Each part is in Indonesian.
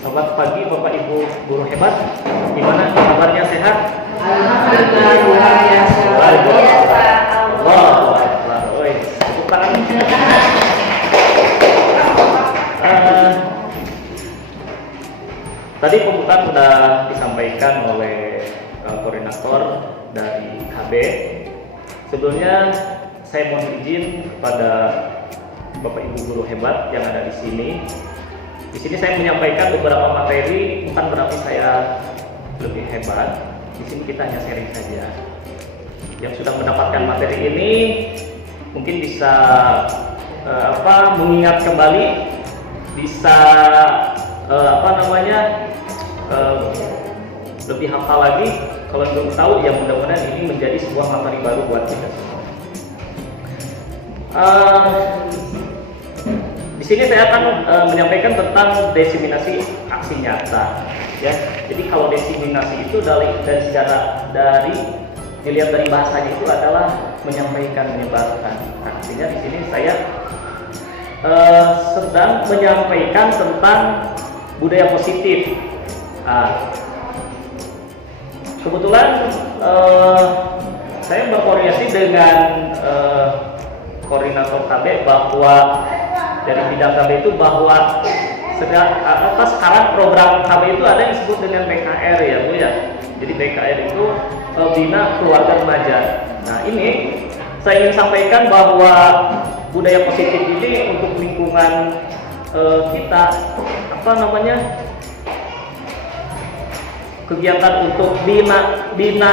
Selamat pagi Bapak Ibu guru hebat. Gimana kabarnya, sehat? Alhamdulillah luar biasa. Allahu Akbar. Oi, tepuk tangan. Tadi pembukaan sudah disampaikan oleh koordinator dari KB. Sebelumnya saya mohon izin kepada Bapak Ibu guru hebat yang ada di sini. Di sini saya menyampaikan beberapa materi, bukan berarti saya lebih hebat. Di sini kita hanya sharing saja. Yang sudah mendapatkan materi ini mungkin bisa mengingat kembali, bisa lebih hafal lagi. Kalau belum tahu, ya mudah-mudahan ini menjadi sebuah materi baru buat kita semua. Di sini saya akan menyampaikan tentang diseminasi aksi nyata. Ya, jadi kalau diseminasi itu dilihat dari bahasanya itu adalah menyampaikan, menyebarkan. Artinya di sini saya sedang menyampaikan tentang budaya positif. Kebetulan saya berkoordinasi dengan koordinator KB bahwa dari bidang KB itu bahwa sekarang program KB itu ada yang disebut dengan BKR ya Bu ya. Jadi BKR itu Bina Keluarga Remaja. Nah ini saya ingin sampaikan bahwa budaya positif ini untuk lingkungan kita kegiatan untuk bina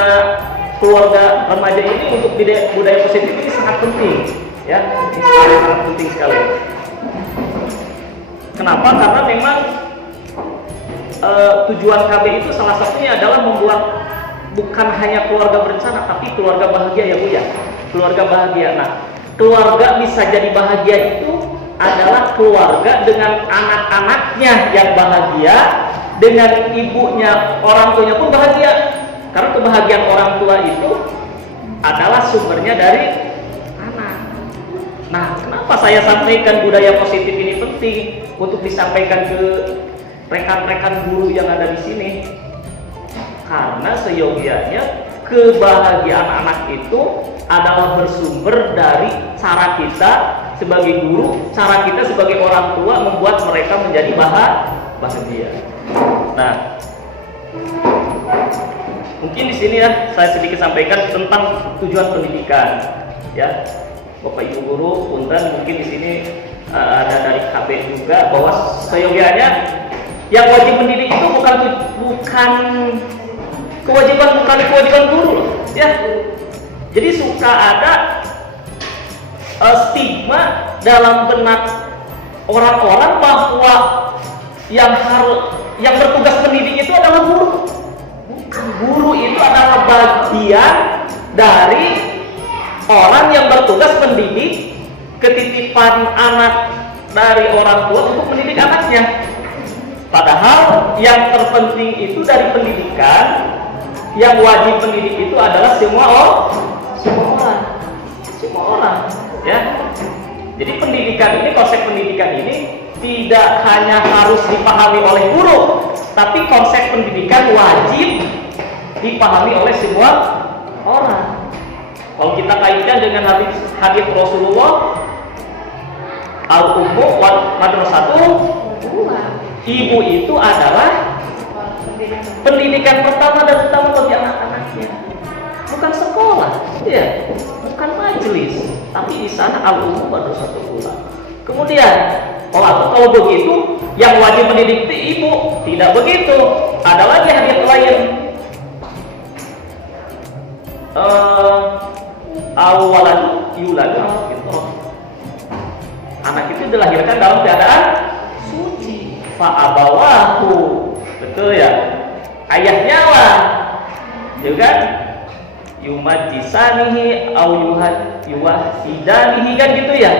keluarga remaja ini untuk budaya positif ini sangat penting ya, ini sangat penting sekali. Kenapa? Karena memang tujuan KB itu salah satunya adalah membuat bukan hanya keluarga berencana tapi keluarga bahagia ya Bu ya, keluarga bahagia. Nah, keluarga bisa jadi bahagia itu adalah keluarga dengan anak-anaknya yang bahagia, dengan ibunya, orang tuanya pun bahagia. Karena kebahagiaan orang tua itu adalah sumbernya dari anak. Nah, kenapa saya sampaikan budaya positif ini penting untuk disampaikan ke rekan-rekan guru yang ada di sini? Karena seyogianya kebahagiaan anak itu adalah bersumber dari cara kita sebagai guru, cara kita sebagai orang tua membuat mereka menjadi bahagia. Nah, mungkin di sini ya saya sedikit sampaikan tentang tujuan pendidikan. Ya, Bapak Ibu guru, punten mungkin di sini ada dari KB juga bahwa seyogianya yang wajib mendidik itu bukan kewajiban guru, ya. Jadi suka ada stigma dalam benak orang-orang bahwa yang bertugas mendidik itu adalah guru. Bukan, guru itu adalah bagian dari orang yang bertugas mendidik, ketitipan anak dari orang tua untuk mendidik anaknya. Padahal yang terpenting itu dari pendidikan, yang wajib mendidik itu adalah semua orang, ya. Jadi pendidikan ini, konsep pendidikan ini tidak hanya harus dipahami oleh guru, tapi konsep pendidikan wajib dipahami oleh semua orang. Kalau kita kaitkan dengan hadis Rasulullah, al-ummu wal madrasatu, ibu itu adalah pendidikan pertama dan utama bagi anak-anaknya. Bukan sekolah, ya, bukan majelis, tapi di sana al-ummu madrasatu ulama. Kemudian, kalau begitu, yang wajib mendidik itu ibu. Tidak begitu. Ada lagi hadis lain. Awaladu yuladu fitrah. Anak itu dilahirkan dalam keadaan suci. Fa'abawahu. Betul ya? Ayahnya lah, juga yumajisanihi au yuwahidanihi, kan gitu ya.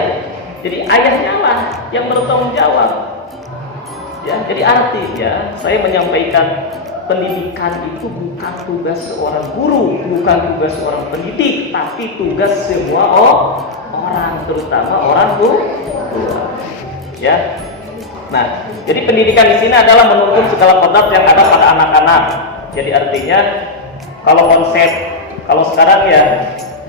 Jadi ayahnya lah yang bertanggung jawab. Ya, jadi artinya saya menyampaikan pendidikan itu bukan tugas seorang guru, bukan tugas seorang pendidik, tapi tugas semua orang, terutama orang tua. Ya. Nah, jadi pendidikan di sini adalah menuntun segala kodrat yang ada pada anak-anak. Jadi artinya kalau sekarang ya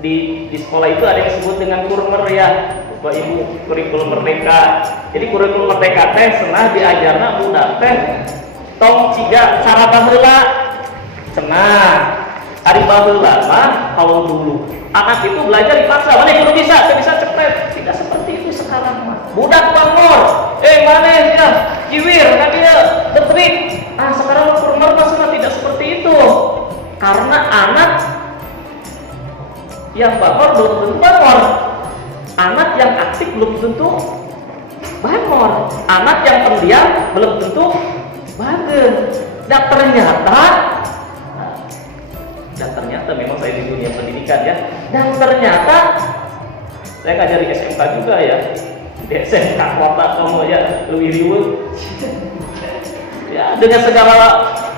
di sekolah itu ada yang disebut dengan kurmer ya, Bapak Ibu, kurikulum merdeka. Jadi kurikulum merdeka teh senah diajarna budak teh tong ciga cara baheula. Cenah ari baheula mah kalau dulu anak itu belajar dipaksa, mana kudu bisa cepet. Tidak seperti itu sekarang mah. Budak pamor, mana ya, jiwir, kan dia detrik. Sekarang kurmer mah tidak seperti itu. Karena anak yang bangor belum tentu bangor, anak yang aktif belum tentu bangor, anak yang pendiam belum tentu bagen. Dan ternyata memang saya di dunia pendidikan ya, dan ternyata saya ngajar di SMK juga ya, di SMK kota kamu ya, lebih riuh ya, dengan segala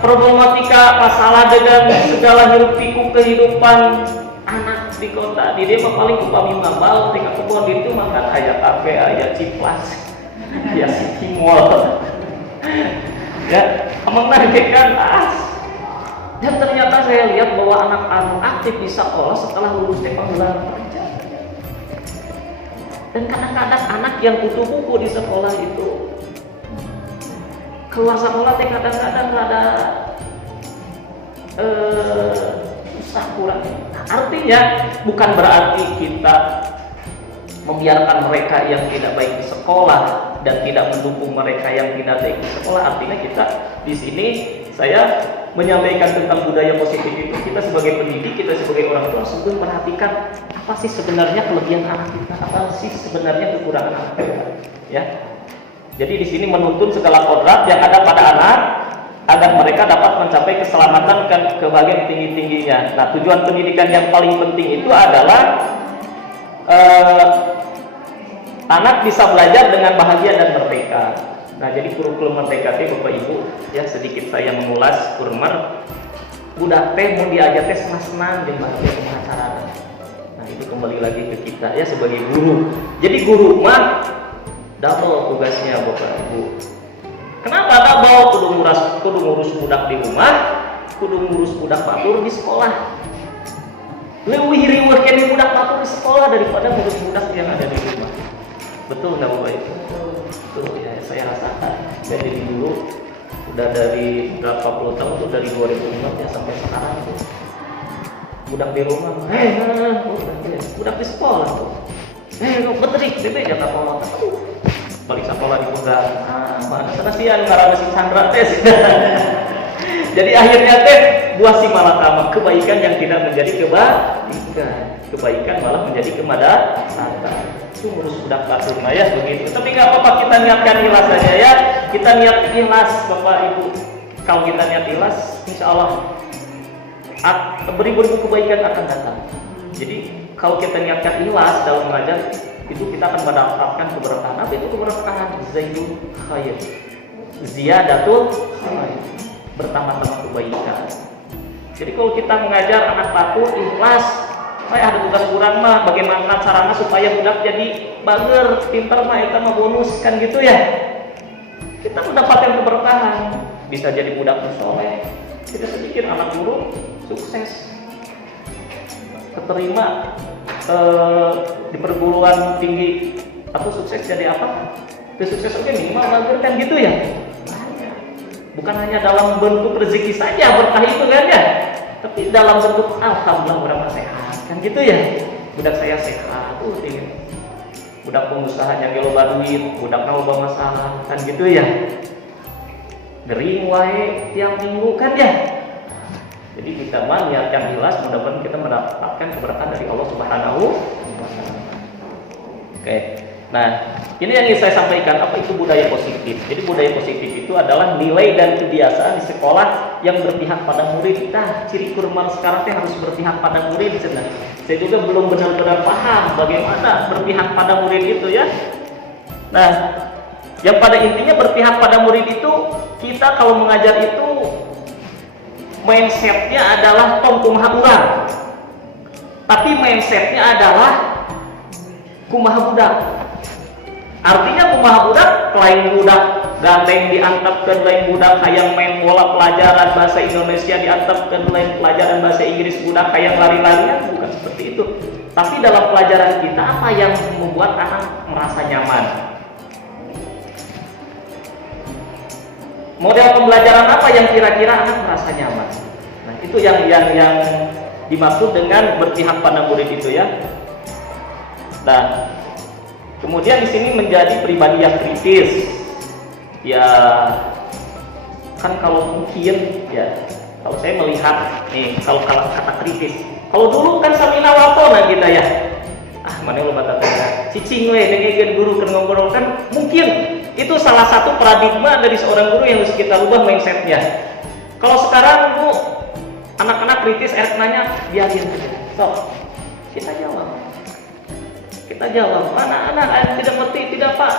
problematika masalah, dengan segala hiruk pikuk kehidupan anak di kota. Di dia mah paling upami mambal tinggal kebun itu makan aya kafe, aya ciplas, ya city mall. Ya, emang nanti kan dan ternyata saya lihat bahwa anak-anak aktif di sekolah setelah lulus panggilan kerja. Dan kadang-kadang anak yang butuh buku di sekolah itu keluar sekolah kadang-kadang ada susah kurang. Artinya bukan berarti kita membiarkan mereka yang tidak baik di sekolah dan tidak mendukung mereka yang tidak baik di sekolah. Artinya kita di sini saya menyampaikan tentang budaya positif itu, kita sebagai pendidik, kita sebagai orang tua harus memperhatikan apa sih sebenarnya kelebihan anak kita, apa sih sebenarnya kekurangan anak kita, ya. Jadi di sini menuntun segala kodrat yang ada pada anak agar mereka dapat mencapai keselamatan dan kebahagiaan tinggi-tingginya. Nah, tujuan pendidikan yang paling penting itu adalah anak bisa belajar dengan bahagia dan merdeka. Nah, jadi kurikulum merdeka teh Bapak Ibu, ya sedikit saya mengulas kurmer. Budak teh mau diajar teh senang-senang jeung bahagia kumaha carana. Nah, itu kembali lagi ke kita ya sebagai guru. Jadi guru mah double tugasnya Bapak Ibu. Kenapa double? Kudu ngurus budak di rumah, kudu ngurus budak batur di sekolah. Leuwih riweuh keneh budak batur di sekolah daripada ngurus budak yang ada di rumah. Betul nggak Bapak Ibu? Betul ya, saya rasakan. Jadi dulu udah dari berapa puluh tahun tuh, dari 2005 ya sampai sekarang tuh budak di rumah, budak di sekolah tuh, betrik bebe jangan apa-apa, balik sekolah dipegang, mana senasian karena si Sandra tes. Jadi akhirnya teh buah si malakama, kebaikan yang tidak menjadi kebaikan malah menjadi kemadatan. Itu ngurus budak batur ya begitu. Tapi nggak apa-apa, kita niatkan ikhlas saja ya. Kita niat ikhlas Bapak Ibu. Kalau kita niat ikhlas, insya Allah beribu-ribu kebaikan akan datang. Jadi kalau kita niatkan ikhlas dalam mengajar, itu kita akan mendapatkan keberkahan. Apa itu keberkahan? Zaidul khair, ziyadatul khair, bertambah-tambah kebaikan. Jadi kalau kita mengajar anak batur ikhlas, ada tugas kurang mah bagaimana caranya supaya budak jadi bager, pintar mah itu mah bonus kan gitu ya. Kita mendapatkan keberkahan, bisa jadi budak soleh. Tidak sedikit anak guru sukses, keterima di perguruan tinggi atau sukses jadi apa? Sukses oke minimal bager kan gitu ya. Bukan hanya dalam bentuk rezeki saja berkah itu kan ya, tapi dalam bentuk alhamdulillah orang sehat. Kan gitu ya, budak saya sehat, ingin budak pengusaha yang loba duit, budak loba masalah, kan gitu ya. Ngering wae tiap minggu kan ya. Jadi kita mah niat yang jelas, mudah-mudahan kita mendapatkan keberkahan dari Allah Subhanahu wa Ta'ala. Oke. Nah, ini yang ingin saya sampaikan, apa itu budaya positif. Jadi budaya positif itu adalah nilai dan kebiasaan di sekolah yang berpihak pada murid. Nah, ciri kurma sekarang teh harus berpihak pada murid sebenarnya. Saya juga belum benar-benar paham bagaimana berpihak pada murid itu ya. Nah, yang pada intinya berpihak pada murid itu, kita kalau mengajar itu mindsetnya adalah tong kumaha urang, tapi mindsetnya adalah kumaha budak. Artinya kumaha budak, lain budak gandeng diantepkeun, lain budak hayang main bola pelajaran bahasa Indonesia diantepkeun, lain pelajaran bahasa Inggris budak hayang lari-larian, bukan seperti itu. Tapi dalam pelajaran kita apa yang membuat anak merasa nyaman? Model pembelajaran apa yang kira-kira anak merasa nyaman? Nah, itu yang dimaksud dengan berpihak pada murid itu ya. Nah, kemudian di sini menjadi pribadi yang kritis. Ya, kan kalau mungkin ya, kalau saya melihat nih, kalau kata kritis, kalau dulu kan samina watona kita ya. Mana lo bata cicing we dengan guru kan ngobrol kan mungkin itu salah satu paradigma dari seorang guru yang harus kita rubah mindsetnya. Kalau sekarang Bu, anak-anak kritis nanya biarin aja. So, kita jawab. Anak-anak tidak ngerti tidak Pak.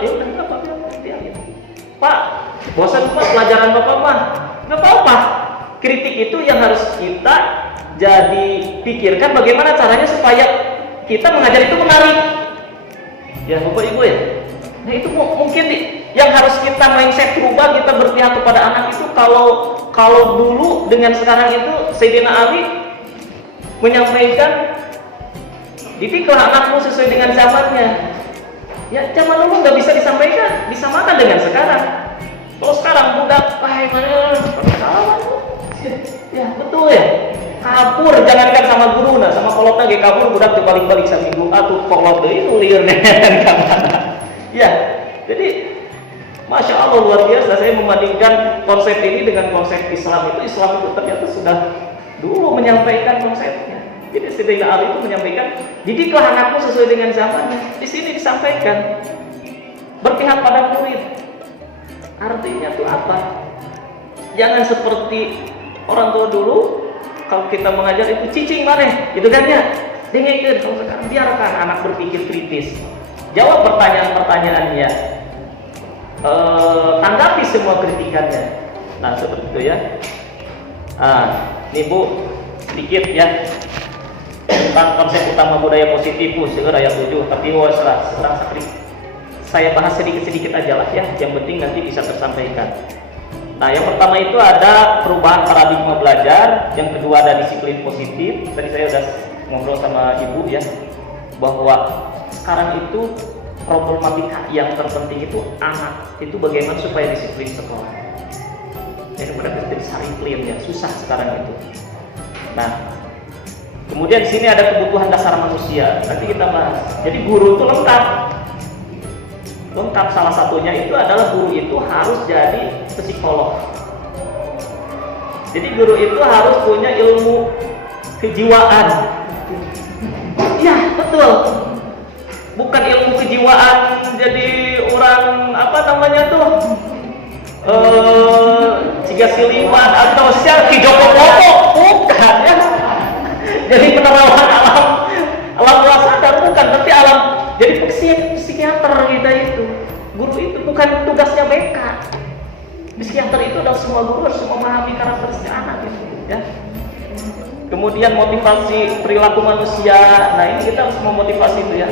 Ya udah enggak apa-apa biarin. Pak, bosan Pak pelajaran Bapak mah. Enggak apa-apa. Kritik itu yang harus kita jadi pikirkan bagaimana caranya supaya kita mengajar itu menarik. Ya Bapak Ibu ya. Nah itu mungkin yang harus kita mindset rubah, kita berpihak kepada anak itu. Kalau dulu dengan sekarang itu Sayyidina Ali menyampaikan didiklah anakmu sesuai dengan zamannya. Ya zaman dulu nggak bisa disampaikan, disamakan dengan sekarang. Kalau sekarang budak, mana ya betul ya. Kabur jangankan sama guru, nah sama kolotna ge kabur budak teu balik-balik saminggu atuh kolot deui nu lieur neangan ka mana. Ya, jadi Masya Allah luar biasa saya membandingkan konsep ini dengan konsep Islam itu ternyata sudah dulu menyampaikan konsepnya. Jadi Sayyidina Ali itu menyampaikan didiklah anakmu sesuai dengan zamannya. Di sini disampaikan berpihak pada murid. Artinya itu apa? Jangan seperti orang tua dulu. Kalau kita mengajar itu cicing maneh, gitu kan ya? Dengekeun, kalau sekarang biarkan anak berpikir kritis. Jawab pertanyaan-pertanyaannya. Tanggapi semua kritikannya. Nah, seperti itu ya. Nih Bu, sedikit ya tentang konsep utama budaya positif Bu, segera ayat 7, tapi serang sakit. Saya bahas sedikit-sedikit aja lah ya, yang penting nanti bisa tersampaikan. Nah, yang pertama itu ada perubahan paradigma belajar, yang kedua ada disiplin positif. Tadi saya udah ngobrol sama Ibu ya, bahwa sekarang itu problematika yang terpenting itu anak itu bagaimana supaya disiplin sekolah. Jadi udah jadi sariplin ya, susah sekarang itu. Nah, kemudian di sini ada kebutuhan dasar manusia. Nanti kita bahas. Jadi guru itu lengkap, salah satunya itu adalah guru itu harus jadi psikolog. Jadi guru itu harus punya ilmu kejiwaan. Iya betul, bukan ilmu kejiwaan jadi orang apa namanya tuh ciga siliwan atau siapa Joko Bobo, bukan ya. Jadi penerawan alam bawah sadar bukan, tapi alam jadi psikiater kita itu. Guru itu bukan tugasnya BK. Psikiater itu adalah semua guru harus memahami karakteristik anak gitu, ya. Kemudian motivasi perilaku manusia. Nah, ini kita harus memotivasi itu ya.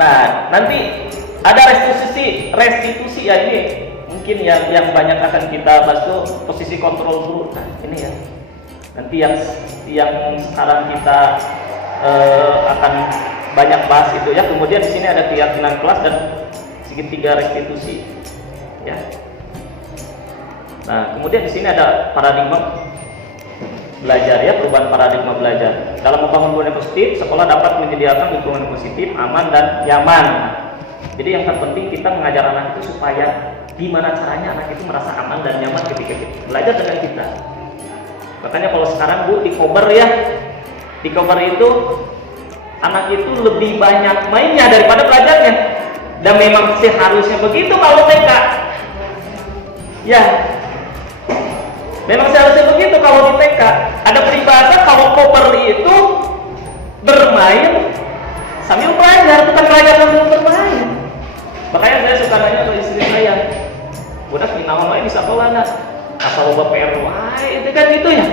Nah, nanti ada restitusi ya, ini mungkin yang banyak akan kita bahas tuh posisi kontrol guru. Nah, ini ya. Nanti yang sekarang kita akan banyak bahas itu ya. Kemudian di sini ada keyakinan kelas dan segitiga restitusi. Ya. Nah, kemudian di sini ada paradigma belajar ya, perubahan paradigma belajar. Dalam membangun budaya positif, sekolah dapat menyediakan lingkungan positif, aman dan nyaman. Jadi yang terpenting kita mengajar anak itu supaya gimana caranya anak itu merasa aman dan nyaman ketika belajar dengan kita. Makanya kalau sekarang Bu di Kober ya, di Kober itu anak itu lebih banyak mainnya daripada belajarnya. Dan memang seharusnya begitu kalau TK. Ya. Memang seharusnya begitu kalau di TK. Ada peribahasa kalau Kober itu bermain sambil belajar, bukan belajar sambil bermain. Makanya saya suka nanya ke istri saya, budak di naon wae di sekolah. asal loba PR itu kan gitu ya.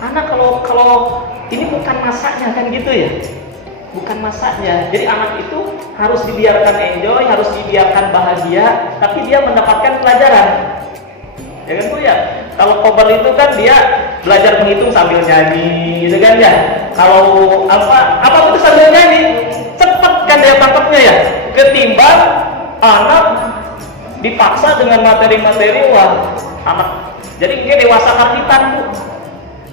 Anak kalau ini bukan masaknya kan gitu ya, bukan masaknya. Jadi anak itu harus dibiarkan enjoy, harus dibiarkan bahagia, tapi dia mendapatkan pelajaran. Ya kan Bu ya? Kalau kobar itu kan dia belajar menghitung sambil nyanyi, gitu kan ya. Kalau apa itu sambil nyanyi, cepet kan dia tangkapnya ya. Ketimbang anak dipaksa dengan materi-materi, wah anak. Jadi dia dewasa karbitan Bu.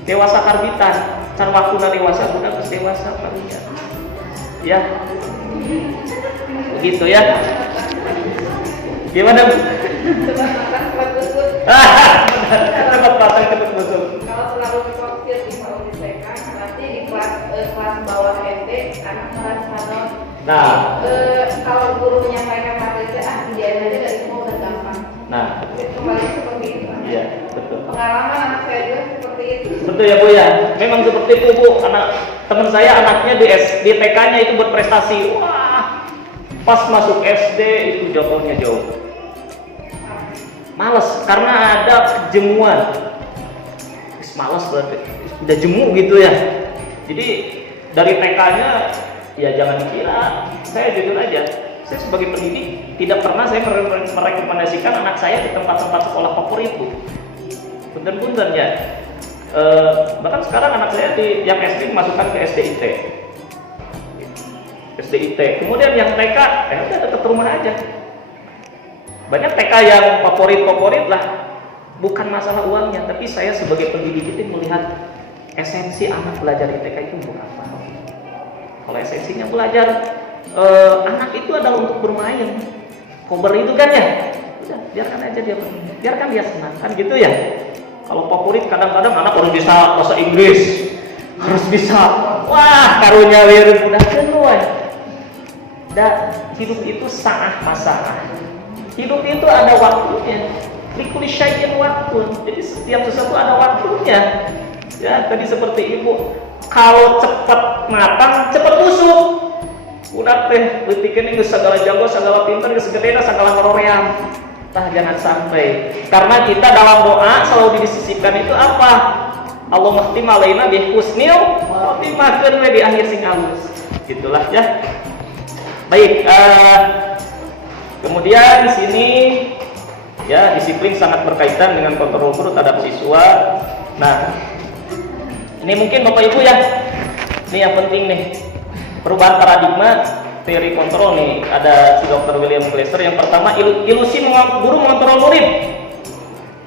Dewasa karbitan, can waktuna dewasa budak geus dewasa karunya. Ya. Begitu ya. Gimana Bu? Cepat pasang cepat busuk. Kalau terlalu fokus di TK, nanti di kelas bawah SD anak merasa Nah, kalau guru menyampaikan materi dia aja dari semua udah gampang. nah, Kembali seperti itu. iya betul. Pengalaman anak saya juga seperti itu. Betul ya Bu ya. Memang seperti itu Bu. Anak teman saya anaknya di TK-nya itu berprestasi. Wah, pas masuk SD itu jatuhnya jauh. Males karena ada kejemuan. Males berarti udah jemu gitu ya. Jadi dari TK-nya ya jangan dikira. Saya jujur aja, saya sebagai pendidik tidak pernah saya merekomendasikan anak saya di tempat-tempat sekolah favorit itu. Punten-punten ya. Bahkan sekarang anak saya yang SD dimasukkan ke SDIT. SDIT. Kemudian yang TK, udah dekat rumah aja. Banyak TK yang favorit lah. Bukan masalah uangnya, tapi saya sebagai pendidik itu melihat esensi anak belajar di TK itu untuk apa. Kalau esensinya belajar, anak itu adalah untuk bermain. Kober itu kan ya, udah biarkan aja dia bermain, biarkan dia senang kan gitu ya. Kalau favorit kadang-kadang anak harus bisa bahasa Inggris, harus bisa, wah karunya lirik udah jenuh. Dan hidup itu saah masalah. Hidup itu ada waktunya. Likuli syai'in waktu. Jadi setiap sesuatu ada waktunya. Ya, tadi seperti Ibu, kalau cepat matang, cepat busuk. Udah teh, betikan ini segala jago, segala pintar, segala segala meroreang. Jangan sampai. Karena kita dalam doa selalu disisipkan itu apa? Allahumma khtim alaina bi husnil khotimah di akhir sing alus. Gitulah ya. Baik, kemudian di sini ya disiplin sangat berkaitan dengan kontrol guru terhadap siswa. Nah, ini mungkin Bapak Ibu ya, ini yang penting nih, perubahan paradigma teori kontrol nih. Ada si Dr. William Glasser. Yang pertama, ilusi guru mengontrol murid.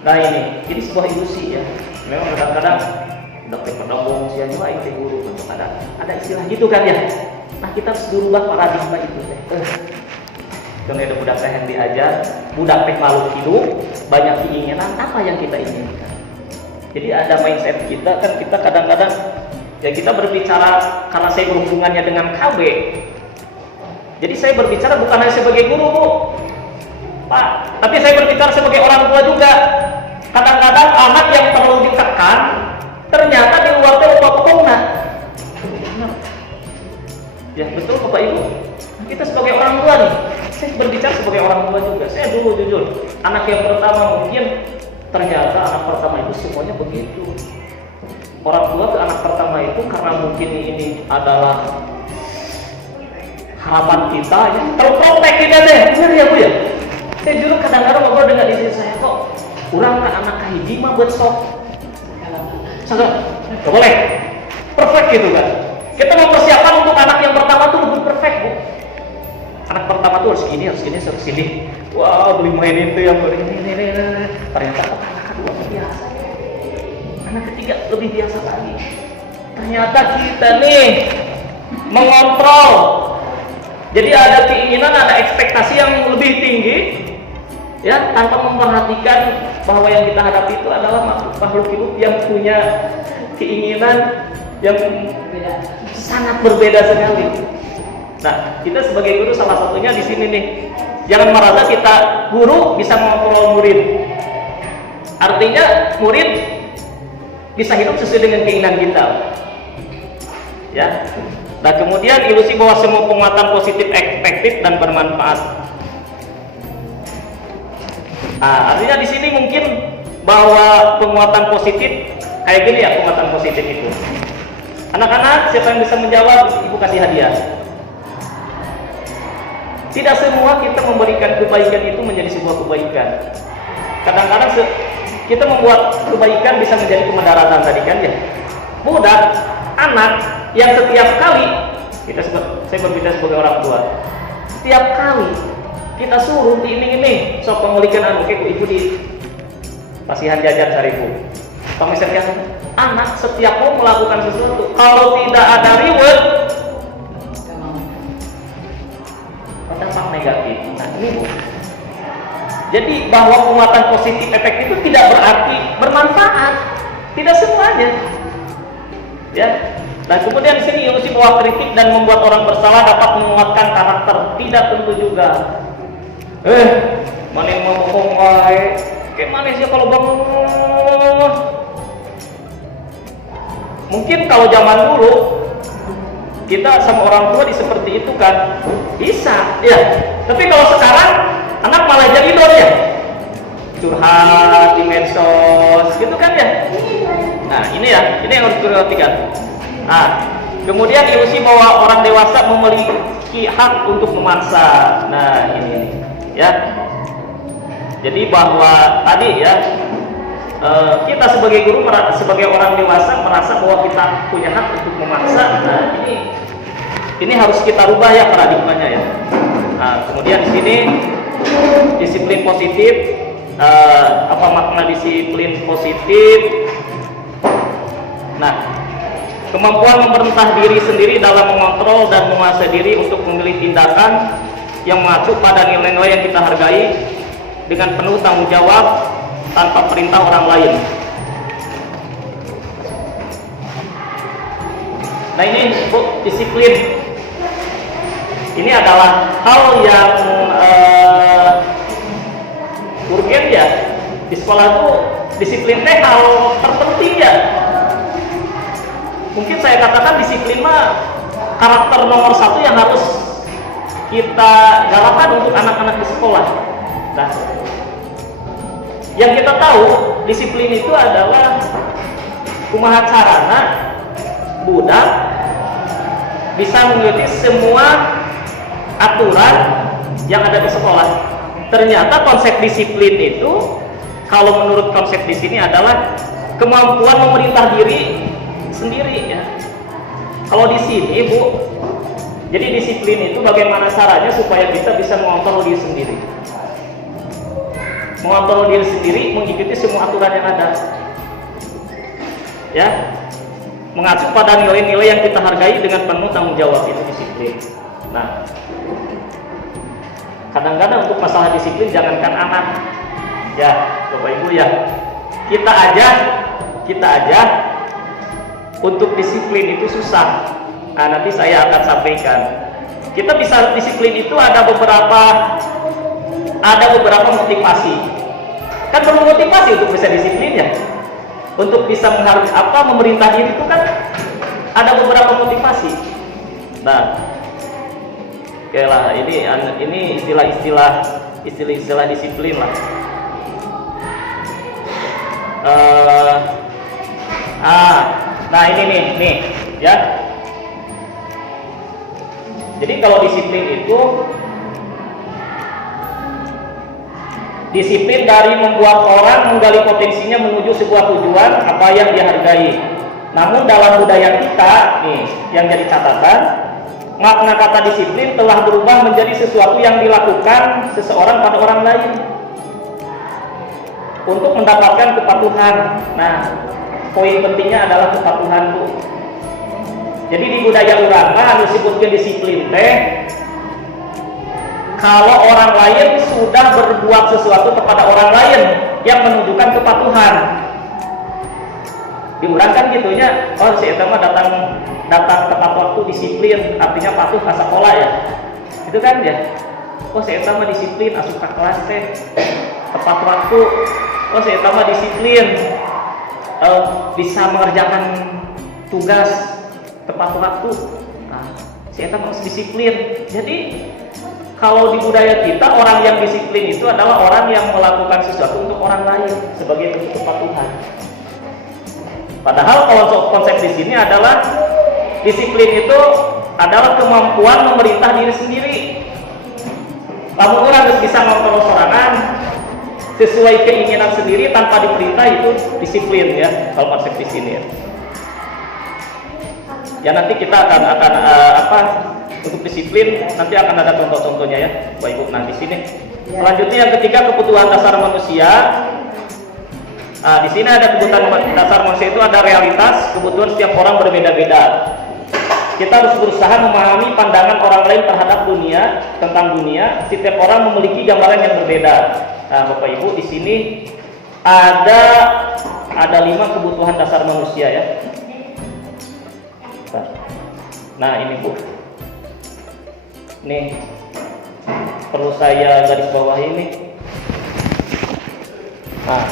Nah ini sebuah ilusi ya. Memang kadang-kadang dokter pedagog sia juga itu guru untuk ada istilah gitu kan ya. Nah kita harus berubah paradigma itu teh. Kalau ada budak teh yang diajar, budak teh makhluk hidup, banyak keinginan, apa yang kita inginkan. Jadi ada mindset kita kan, kita kadang-kadang ya kita berbicara karena saya berhubungannya dengan KB. Jadi saya berbicara bukan hanya sebagai guru Bu, Pak, tapi saya berbicara sebagai orang tua juga. Kadang-kadang anak yang terlalu ditekan, ternyata di luar itu lupa pokoknya. Ya betul Bapak Ibu, kita sebagai orang tua nih, saya berbicara sebagai orang tua juga. Saya dulu jujur, anak yang pertama mungkin ternyata anak pertama itu semuanya begitu. Orang tua ke anak pertama itu karena mungkin ini adalah harapan kita ya, terprotek kita deh, benar ya Bu ya. Saya jujur kadang-kadang ngobrol dengan istri saya, kok kurang kan anak kahiji mah buat sok. Gak boleh, perfect gitu kan. Kita mempersiapkan untuk anak yang pertama tuh lebih perfect Bu. Anak pertama tuh harus gini, harus gini. Wah, beli main itu yang beli ini. Ternyata anak kedua biasa. Anak ketiga lebih biasa lagi. Ternyata kita nih mengontrol. Jadi ada keinginan, ada ekspektasi yang lebih tinggi, ya, tanpa memperhatikan bahwa yang kita hadapi itu adalah makhluk hidup yang punya keinginan yang sangat berbeda sekali. Nah, kita sebagai guru salah satunya di sini nih, jangan merasa kita guru bisa mengontrol murid. Artinya murid bisa hidup sesuai dengan keinginan kita, ya. Nah, kemudian ilusi bahwa semua penguatan positif efektif dan bermanfaat. Nah, artinya di sini mungkin bahwa penguatan positif kayak gini ya, penguatan positif itu. Anak-anak, siapa yang bisa menjawab, ibu kasih hadiah. Tidak semua kita memberikan kebaikan itu menjadi sebuah kebaikan. Kadang-kadang kita membuat kebaikan bisa menjadi kemudaratan tadi kan ya. Budak, anak yang setiap kali saya berbicara sebagai orang tua, setiap kali kita suruh diiming-iming, sok pengulikan anu ke ibu di pasihan jajan saribu. Misalkan anak setiap mau melakukan sesuatu, kalau tidak ada reward, dampak negatif. Nah ini bu. Jadi bahwa penguatan positif efek itu tidak berarti bermanfaat, tidak semuanya. Ya. Nah kemudian di sini ilusi bahwa kritik dan membuat orang bersalah dapat menguatkan karakter, tidak tentu juga. Mana yang mau bohong wae? Kayak mana sih kalau bangun? Mungkin kalau zaman dulu kita sama orang tua seperti itu kan bisa, ya. Tapi kalau sekarang anak malah jadi idol ya, curhat di medsos, gitu kan ya. Nah ini ya, ini yang harus diperhatikan. Nah, kemudian ilusi bahwa orang dewasa memiliki hak untuk memaksa. Nah ini ya. Jadi bahwa tadi ya kita sebagai guru, sebagai orang dewasa merasa bahwa kita punya hak untuk memaksa. Nah ini harus kita rubah ya paradigmanya ya. Nah, kemudian di sini disiplin positif. Apa makna disiplin positif? Nah, kemampuan memerintah diri sendiri dalam mengontrol dan menguasai diri untuk memilih tindakan yang mengacu pada nilai-nilai yang kita hargai dengan penuh tanggung jawab tanpa perintah orang lain. Nah ini bu, disiplin. Ini adalah hal yang urgen ya. Di sekolah tuh disiplin teh hal terpenting ya. Mungkin saya katakan disiplin mah karakter nomor 1 yang harus kita galakkan untuk anak-anak di sekolah. Nah, yang kita tahu disiplin itu adalah kumaha carana budak bisa mengikuti semua aturan yang ada di sekolah. Ternyata konsep disiplin itu, kalau menurut konsep di sini adalah kemampuan memerintah diri sendiri ya. Kalau di sini bu, jadi disiplin itu bagaimana caranya supaya kita bisa mengontrol diri sendiri. Mengontrol diri sendiri, mengikuti semua aturan yang ada. Ya, mengacu pada nilai-nilai yang kita hargai dengan penuh tanggung jawab, itu disiplin. Nah, kadang-kadang untuk masalah disiplin jangankan anak, ya Bapak Ibu ya, kita aja untuk disiplin itu susah. Nah, nanti saya akan sampaikan. Kita bisa disiplin itu ada beberapa motivasi. Kan perlu motivasi untuk bisa disiplin ya. Untuk bisa memerintah diri itu kan ada beberapa motivasi. Nah, oke lah, ini istilah disiplin lah. Nah ini nih ya. Jadi kalau disiplin itu disiplin dari membuat orang menggali potensinya menuju sebuah tujuan apa yang dihargai. Namun dalam budaya kita nih yang jadi catatan, makna kata disiplin telah berubah menjadi sesuatu yang dilakukan seseorang pada orang lain untuk mendapatkan kepatuhan. Nah, poin pentingnya adalah kepatuhan bu. Jadi di budaya urang mah disebutkan disiplin teh kalau orang lain sudah berbuat sesuatu kepada orang lain yang menunjukkan kepatuhan. Di urang kan gitunya, oh si eta mah datang tepat waktu, disiplin, artinya patuh ka sekolah ya. Itu kan ya. Oh si eta mah disiplin asup ka kelas teh tepat waktu. Oh si eta mah disiplin bisa mengerjakan tugas tepat waktu. Nah, si eta harus disiplin. Jadi kalau di budaya kita orang yang disiplin itu adalah orang yang melakukan sesuatu untuk orang lain sebagai bentuk kepatuhan. Padahal kalau konsep di sini adalah disiplin itu adalah kemampuan memerintah diri sendiri. Kamu harus bisa ngontrol sorangan sesuai keinginan sendiri tanpa diperintah, itu disiplin ya kalau konsep di sini ya. Ya nanti kita akan untuk disiplin nanti akan ada contoh-contohnya ya, Bapak Ibu. Nah di sini selanjutnya yang ketiga, kebutuhan dasar manusia. Di sini ada kebutuhan dasar manusia itu ada realitas, kebutuhan setiap orang berbeda-beda. Kita harus berusaha memahami pandangan orang lain terhadap dunia, tentang dunia. Setiap orang memiliki gambaran yang berbeda. Nah, Bapak Ibu, di sini ada 5 kebutuhan dasar manusia ya. Nah, ini Bu. Nih, perlu saya garis bawah ini. Nah,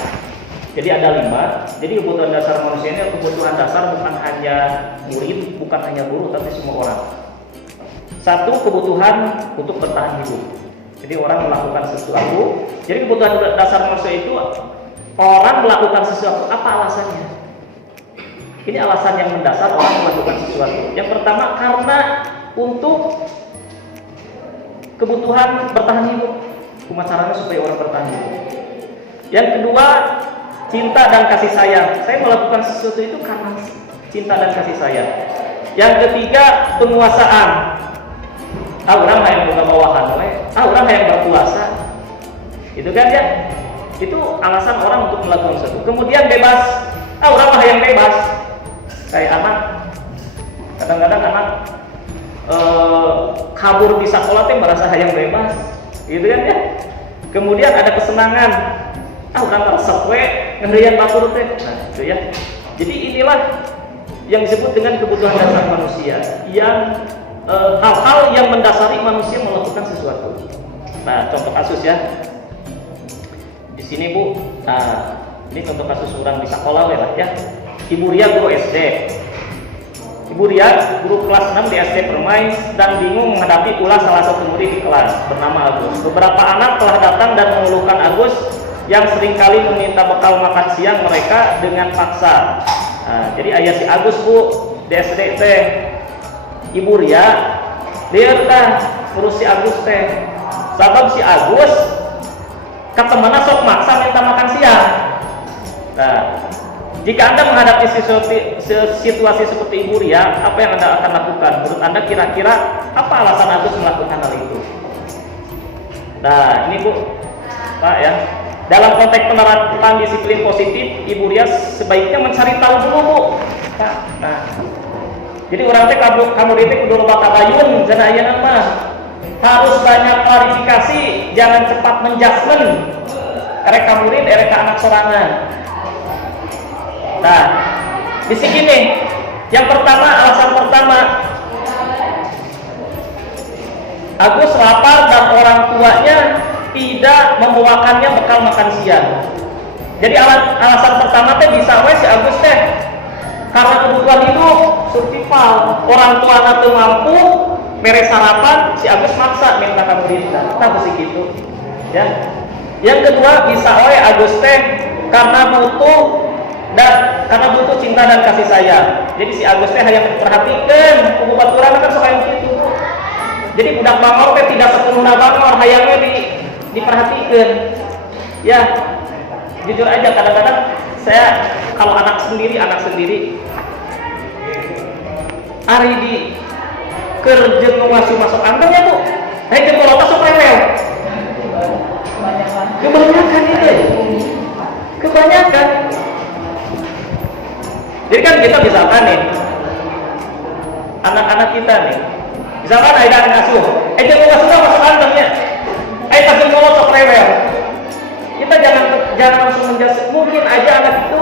jadi ada 5. Jadi kebutuhan dasar manusia ini kebutuhan dasar bukan hanya murid, bukan hanya guru, tapi semua orang. 1, kebutuhan untuk bertahan hidup. Jadi orang melakukan sesuatu. Jadi kebutuhan dasar manusia itu orang melakukan sesuatu. Apa alasannya? Ini alasan yang mendasar orang melakukan sesuatu. Yang pertama, karena untuk kebutuhan bertahan hidup. Cuma caranya supaya orang bertahan hidup. Yang kedua, cinta dan kasih sayang. Saya melakukan sesuatu itu karena cinta dan kasih sayang. Yang ketiga, penguasaan. Orang yang buka bawahan, orang yang berkuasa. Itu kan ya? Itu alasan orang untuk melakukan sesuatu. Kemudian bebas. Orang yang bebas. Kayak anak. Kadang-kadang anak kabur di sekolah merasa yang bebas. Gitu kan ya? Kemudian ada kesenangan. Orang tersep ngerian batur teh. Nah, itu ya. Jadi inilah yang disebut dengan kebutuhan dasar manusia, yang hal-hal yang mendasari manusia melakukan sesuatu. Nah, contoh kasus ya. Di sini Bu, nah, ini contoh kasus orang di sekolah lah ya. Ibu Ria guru SD. Ibu Ria guru kelas 6 di SD Permai dan bingung menghadapi ulah salah satu murid di kelas bernama Agus. Beberapa anak telah datang dan mengeluhkan Agus yang seringkali meminta bekal makan siang mereka dengan paksa. Nah, jadi ayah si Agus Bu di SD teh, Ibu Ria dia ngurus si Agus teh. Sebab si Agus ketemana sok maksa minta makan siang. Nah, jika Anda menghadapi situasi seperti Ibu Ria, apa yang Anda akan lakukan? Menurut Anda kira-kira apa alasan Agus melakukan hal itu? Nah, ini Bu, Pak ya. Dalam konteks penerapan disiplin positif, Ibu Ria sebaiknya mencari tahu dulu Bu. Nah, jadi orang teh kamu itu kudu loba tabayun, jangan aya nama. Harus banyak klarifikasi, jangan cepat menjudgment. Erek murid, erek anak sorangan. Nah, di sini nih, yang pertama, alasan pertama, Agus lapar dan orang tuanya tidak membawakannya bekal makan siang. Jadi alasan pertama teh bisa si Agus teh karena kebutuhan hidup survival, orang tua teu mampu mere sarapan, si Agus maksa minta ka muridna. Nah, begitu. Ya. Yang kedua bisa Agus teh karena butuh cinta dan kasih sayang. Jadi si Agus teh hayang perhatikan kubu baturan kan sok hayang kitu. Jadi budak bangor teh tidak sepenuhna bangor, hayangnya diperhatikan. Ya, jujur aja kadang-kadang saya kalau anak sendiri ari di kerja masuk angkanya Bu. Jeung kolota sok rewel. Kebanyakan itu. Kebanyakan. Jadi kan kita misalkan nih anak-anak kita nih, misalkan ada anak asuh, jeung ngasuhna masuk kantongnya, kasih kolot sok rewel. Kita jangan langsung menjudge. Mungkin aja anak itu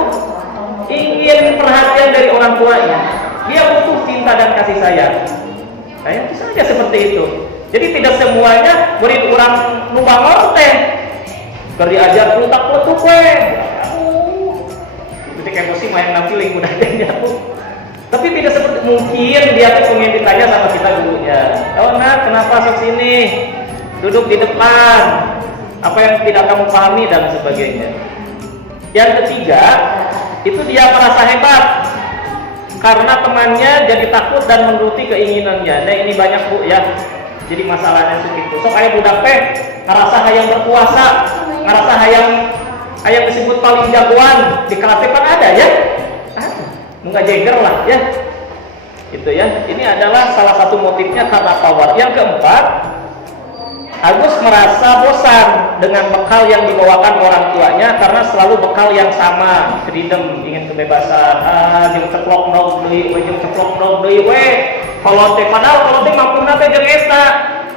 ingin perhatian dari orang tuanya, dia butuh cinta dan kasih sayang. Kayak bisa aja seperti itu. Jadi tidak semuanya murid orang numbang teh kerja pelutak peletuk ketika emosi main nampiling udah jatuh. Tapi tidak seperti mungkin dia tuh pengen ditanya sama kita dulunya. Oh nah, kenapa sok sini? duduk di depan, apa yang tidak kamu pahami dan sebagainya. Yang ketiga, itu dia merasa hebat karena temannya jadi takut dan menuruti keinginannya. Nah ini banyak bu ya, jadi masalahnya segitu. So kayak budak teh ngerasa hayang berkuasa, ngerasa hayang disebut paling jagoan di kelas kan ada ya, nggak jeger lah ya, gitu ya. Ini adalah salah satu motifnya karena power. Yang keempat, Agus merasa bosan dengan bekal yang dibawakan orang tuanya karena selalu bekal yang sama, freedom, ingin kebebasan. Jeung ceplok nog deui, jeung ceplok nog deui we. Padahal kalau teh mampuna teh jeung eta.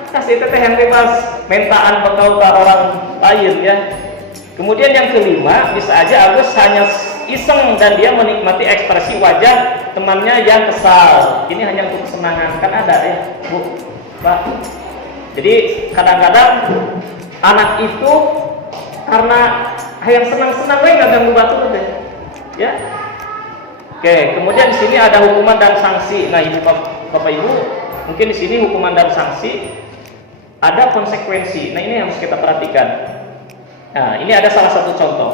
Kasih teh yang bebas, mentaan bekal ke orang lain ya. Kemudian yang kelima, bisa aja Agus hanya iseng dan dia menikmati ekspresi wajah temannya yang kesal. Ini hanya untuk kesenangan, kan ada ya, Bu, Pak. Jadi kadang-kadang anak itu karena yang senang-senang nggak ganggu batur deh, ya. Oke, kemudian di sini ada hukuman dan sanksi. Nah, ibu bapak ibu, mungkin di sini hukuman dan sanksi ada konsekuensi. Nah, ini harus kita perhatikan. Nah, ini ada salah satu contoh.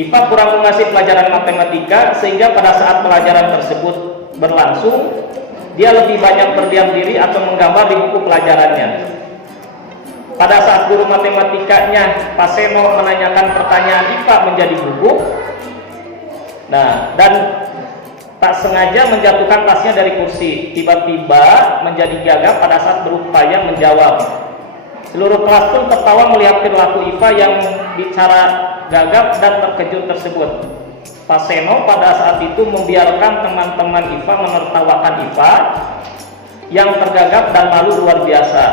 IPA kurang mengasih pelajaran matematika sehingga pada saat pelajaran tersebut berlangsung dia lebih banyak berdiam diri atau menggambar di buku pelajarannya. Pada saat guru matematikanya Pak Seno menanyakan pertanyaan IPA menjadi gugup, nah, dan tak sengaja menjatuhkan tasnya dari kursi, tiba-tiba menjadi gagap pada saat berupaya menjawab. Seluruh kelas pun tertawa melihat perilaku IPA yang bicara gagap dan terkejut tersebut. Pak Seno pada saat itu membiarkan teman-teman IPA menertawakan IPA yang tergagap dan malu luar biasa,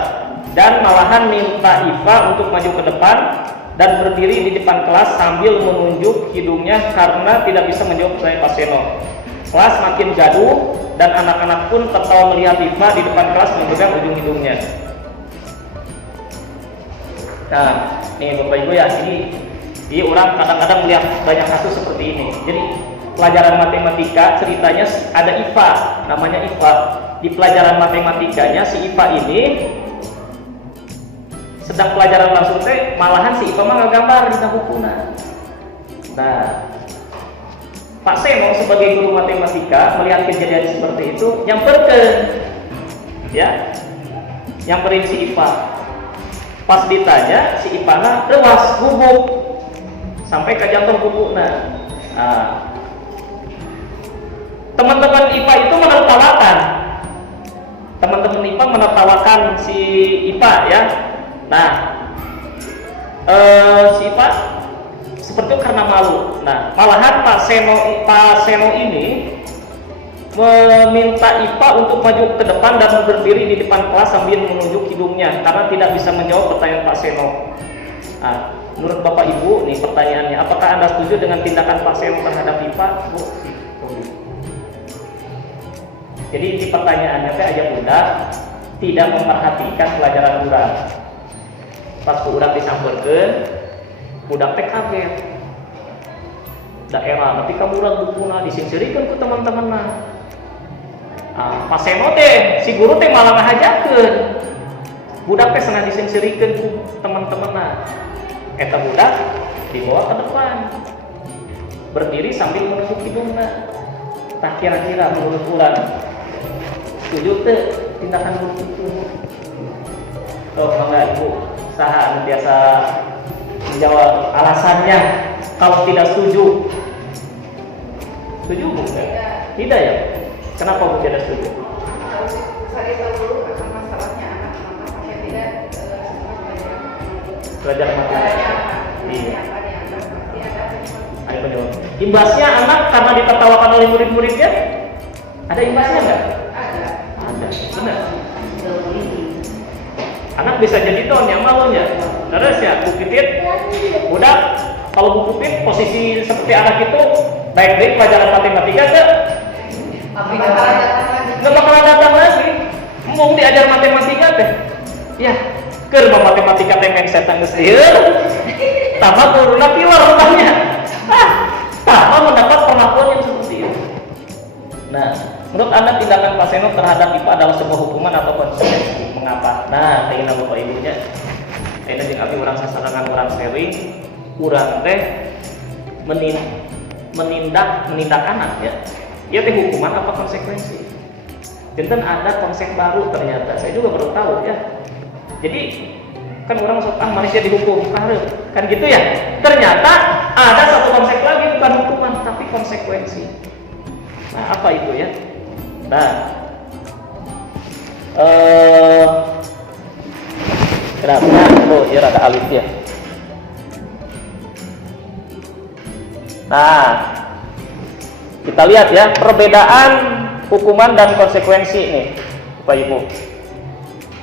dan malahan minta IPA untuk maju ke depan dan berdiri di depan kelas sambil menunjuk hidungnya karena tidak bisa menjawab pertanyaan Pak Seno. Kelas makin gaduh dan anak-anak pun tertawa melihat IPA di depan kelas memegang ujung hidungnya. Nah, nih Bapak Ibu ya, ini orang kadang-kadang melihat banyak kasus seperti ini. Jadi pelajaran matematika ceritanya ada IPA, namanya IPA. Di pelajaran matematikanya si IPA ini sedang pelajaran langsung teh malahan si IPA mah ngagambar di bukunya. Nah, Pak Seno sebagai guru matematika melihat kejadian seperti itu nyamperkeun, ya, nyamperin si IPA. Pas ditanya si IPA rewas gugup sampai ke jantung bukunya. Nah, teman-teman IPA itu menertawakan. Teman-teman IPA menertawakan si IPA ya. Nah, si IPA seperti itu karena malu. Nah, malahan Pak Seno ini meminta IPA untuk maju ke depan dan berdiri di depan kelas sambil menunjuk hidungnya karena tidak bisa menjawab pertanyaan Pak Seno. Nah, menurut Bapak Ibu nih pertanyaannya, apakah Anda setuju dengan tindakan Pak Seno terhadap IPA? Jadi di pertanyaannya teh aja budak tidak memperhatikan pelajaran urang. Pas budak disamperkeun, budak teh kaget. Daerah nanti kamu urang bukuna disingsirikeun ku teman-temanna. Pak Seno teh si guru teh malah ngahajakeun. Budak teh sengaja disingsirikeun ku teman-temanna. Eta budak dibawa ke depan. Berdiri sambil menunjuk hidungna. Tak kira-kira menurut urang setuju teh tindakan guru itu? Oh, enggak Ibu. Saha anu biasa menjawab alasannya kalau tidak setuju. Setuju Bu? Tidak ya? Kenapa Bu tidak setuju? Cari tahu dulu akan masalahnya anak, maka tidak belajar matematika. Iya. Ada imbasnya anak karena ditertawakan oleh murid-muridnya? Ada imbasnya nggak? Ada. Ada. Benar. Anak bisa jadi down yang malunya. Terus ya, Bu Pipit, budak kalau Bu Pipit posisi seperti anak itu baik-baik pelajaran matematika tuh nggak bakalan datang lagi. Mau diajar matematika teh, ya kerja matematika teh yang setan geus tambah guruna pilar rupanya. Tambah mendapat pengakuan yang seperti itu. Nah, Menurut Anda tindakan Pak Seno terhadap IPA adalah sebuah hukuman atau konsekuensi? Mengapa? Nah, kayaknya Bapak Ibunya. Ini jeung abdi urang sasarangan urang sharing, urang teh menindak anak ya. Ia teh hukuman apa konsekuensi? Jantan ada konsep baru ternyata. Saya juga baru tahu ya. Jadi kan orang masuk manusia dihukum kan gitu ya. Ternyata ada satu konsep lagi, bukan hukuman tapi konsekuensi. Nah, apa itu ya? Nah, kenapa? Oh, ya rada alif ya. Nah, kita lihat ya perbedaan hukuman dan konsekuensi nih, Bapak Ibu.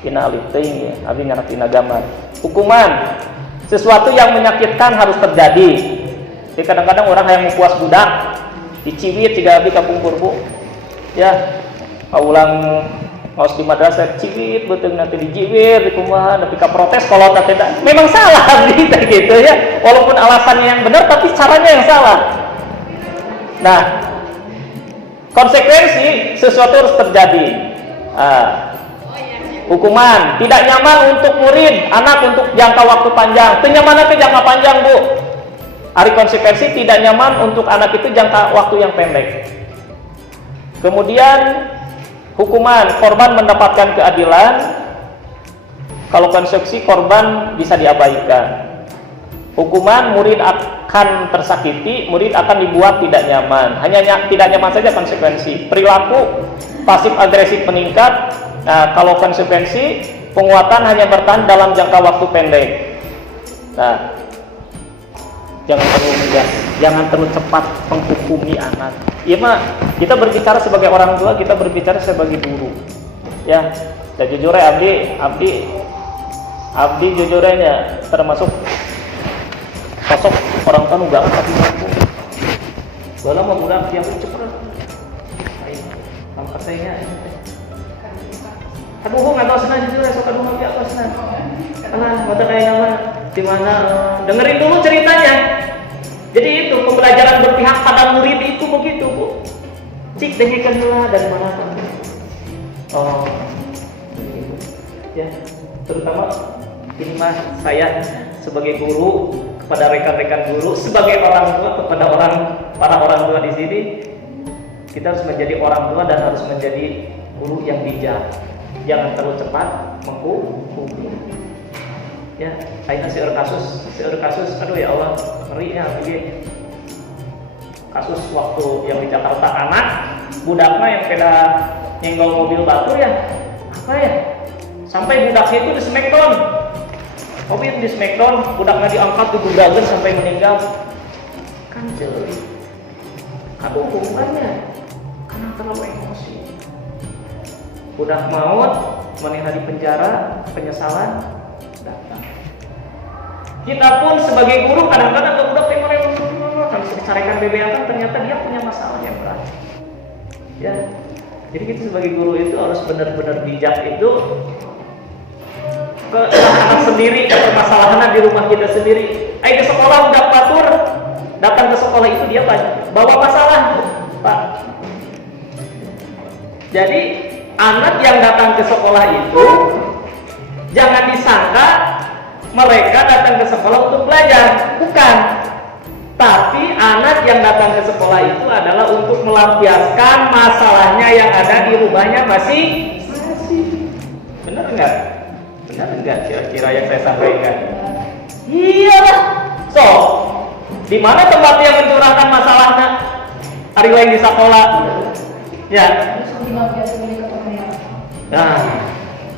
Tina alif teuing ya, abi ngartina gambar. Hukuman, sesuatu yang menyakitkan harus terjadi. Jadi kadang-kadang orang yang mau puas budak, dicibit jika abi kapungkur bu. Ya, ulang ngaos di madrasah cibit betul nanti dijibir di kumaha tapi ka protes kalau tak tidak memang salah gitu ya, walaupun alasannya yang benar tapi caranya yang salah. Nah, konsekuensi sesuatu harus terjadi. Hukuman tidak nyaman untuk murid anak untuk jangka waktu panjang, kenyamanan itu jangka panjang bu. Hari konsekuensi tidak nyaman untuk anak itu jangka waktu yang pendek. Kemudian hukuman korban mendapatkan keadilan, kalau konsekuensi korban bisa diabaikan. Hukuman murid akan tersakiti, murid akan dibuat tidak nyaman. Hanya tidak nyaman saja konsekuensi. Perilaku pasif agresif meningkat. Nah, kalau konsekuensi penguatan hanya bertahan dalam jangka waktu pendek. Nah, jangan terlalu cepat menghukumi anak. Iya mah, kita berbicara sebagai orang tua, kita berbicara sebagai guru. Ya, dan jujurnya abdi jujurnya termasuk sosok orang tua nggak tapi mampu. Balam mau udah tiap cepet. Angkat saya. Aduh, nggak tahu senang jujur, esok aduh nggak tahu senang. Alah, mata kayak nama, di mana? Dengerin dulu ceritanya. Jadi itu pembelajaran berpihak pada murid itu begitu bu. Cik dengarkan dulu dari mana kamu? Oh, ya, terutama ini mas saya sebagai guru kepada rekan-rekan guru, sebagai orang tua kepada para orang tua di sini, kita harus menjadi orang tua dan harus menjadi guru yang bijak. Jangan terlalu cepat menghukumi. Ya, akhirnya seueur kasus, aduh ya Allah, ngeri ya begini. Kasus waktu yang di Jakarta anak, budaknya yang peda nyenggol mobil batur ya, apa ya? Sampai budaknya itu di smackdown. Mobil di smackdown, budaknya diangkat dibudagan sampai meninggal. Kan jeli. Aku hukumannya karena terlalu emosi. Budak maut, meninggal di penjara, penyesalan datang. Kita pun sebagai guru kadang-kadang ke budak yang kalau dicarikan BBM ternyata dia punya masalah yang berat. Ya, jadi kita sebagai guru itu harus benar-benar bijak itu ke anak sendiri, ke permasalahan di rumah kita sendiri. Ayo ke sekolah udah batur, datang ke sekolah itu dia bawa masalah, Pak. Jadi anak yang datang ke sekolah itu jangan disangka mereka datang ke sekolah untuk belajar, bukan. Tapi anak yang datang ke sekolah itu adalah untuk melampiaskan masalahnya yang ada di rumahnya masing-masing. Benar enggak? Benar enggak kira-kira yang saya sampaikan? Iyalah. So, di mana tempat yang mencurahkan masalahnya? Hari lain di sekolah. Ya. Nah,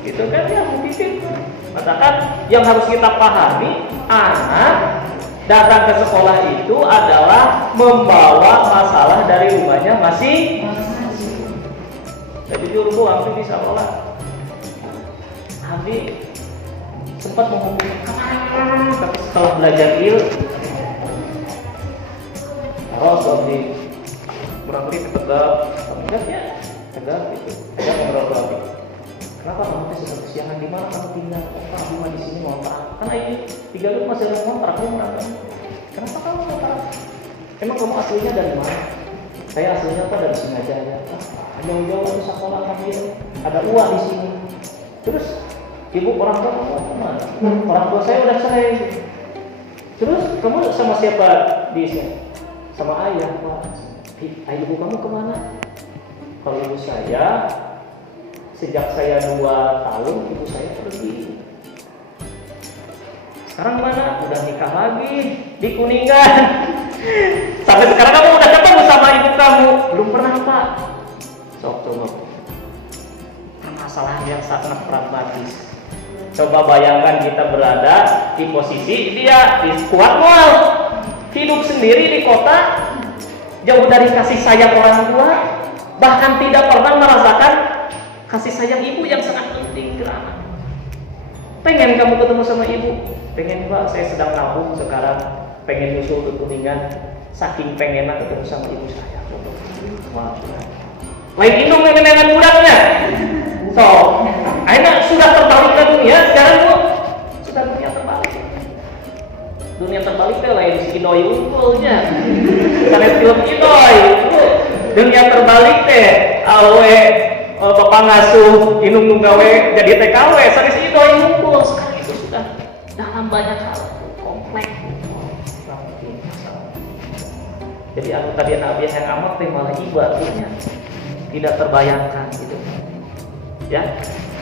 itu kan yang mungkin. Maka yang harus kita pahami, anak datang ke sekolah itu adalah membawa masalah dari rumahnya masing-masing. Jadi jujur bu, Amri di sekolah, Amri sempat menghubungi tapi setelah belajar ilmu, oh Amri kurang lebih tegak ya, tegak gitu, tegak ngobrol lagi. Kenapa kamu tuh sudah kesiangan, di mana kamu tinggal? Pak, cuma di sini ngontrak. Karena ini 3 rumah masih ngontrak, kenapa kamu ngontrak? Emang kamu aslinya dari mana? Saya aslinya apa dari Singajaya. Jauh-jauh dari sekolah kami ada uang di sini. Terus ibu orang tua kamu kemana? Orang tua saya udah cerai. Terus kamu sama siapa di sini? Sama ayah, Pak. Ibu kamu kemana? Kalau ibu saya, sejak saya 2 tahun ibu saya pergi. Sekarang mana? Udah nikah lagi di Kuningan. Sampai sekarang kamu udah ketemu sama ibu kamu? Belum pernah, Pak. Sok coba. Permasalahan yang sangat pragmatis. Coba bayangkan kita berada di posisi dia di kuat mal, hidup sendiri di kota, jauh dari kasih sayang orang tua, bahkan tidak pernah merasakan kasih sayang ibu yang sangat penting ke anak. Pengen kamu ketemu sama ibu? Pengen, Pak, saya sedang nabung sekarang, pengen nyusul ke Kuningan, saking pengennya ketemu sama ibu saya. Wah, lain indung dengan budaknya. So, akhirnya sudah terbalik ke dunia, sekarang Bu, sudah dunia terbalik. Dunia terbalik teh lain si Idoy unggulnya. Karena film Idoy, dunia terbalik teh awe bapak ngasuh inung gawe jadi TKW, sanes Idoy unggul. Sekarang itu sudah dalam banyak hal kompleks. Jadi anu tadi Nabi yang amat teh malah ibadahnya tidak terbayangkan gitu. Ya.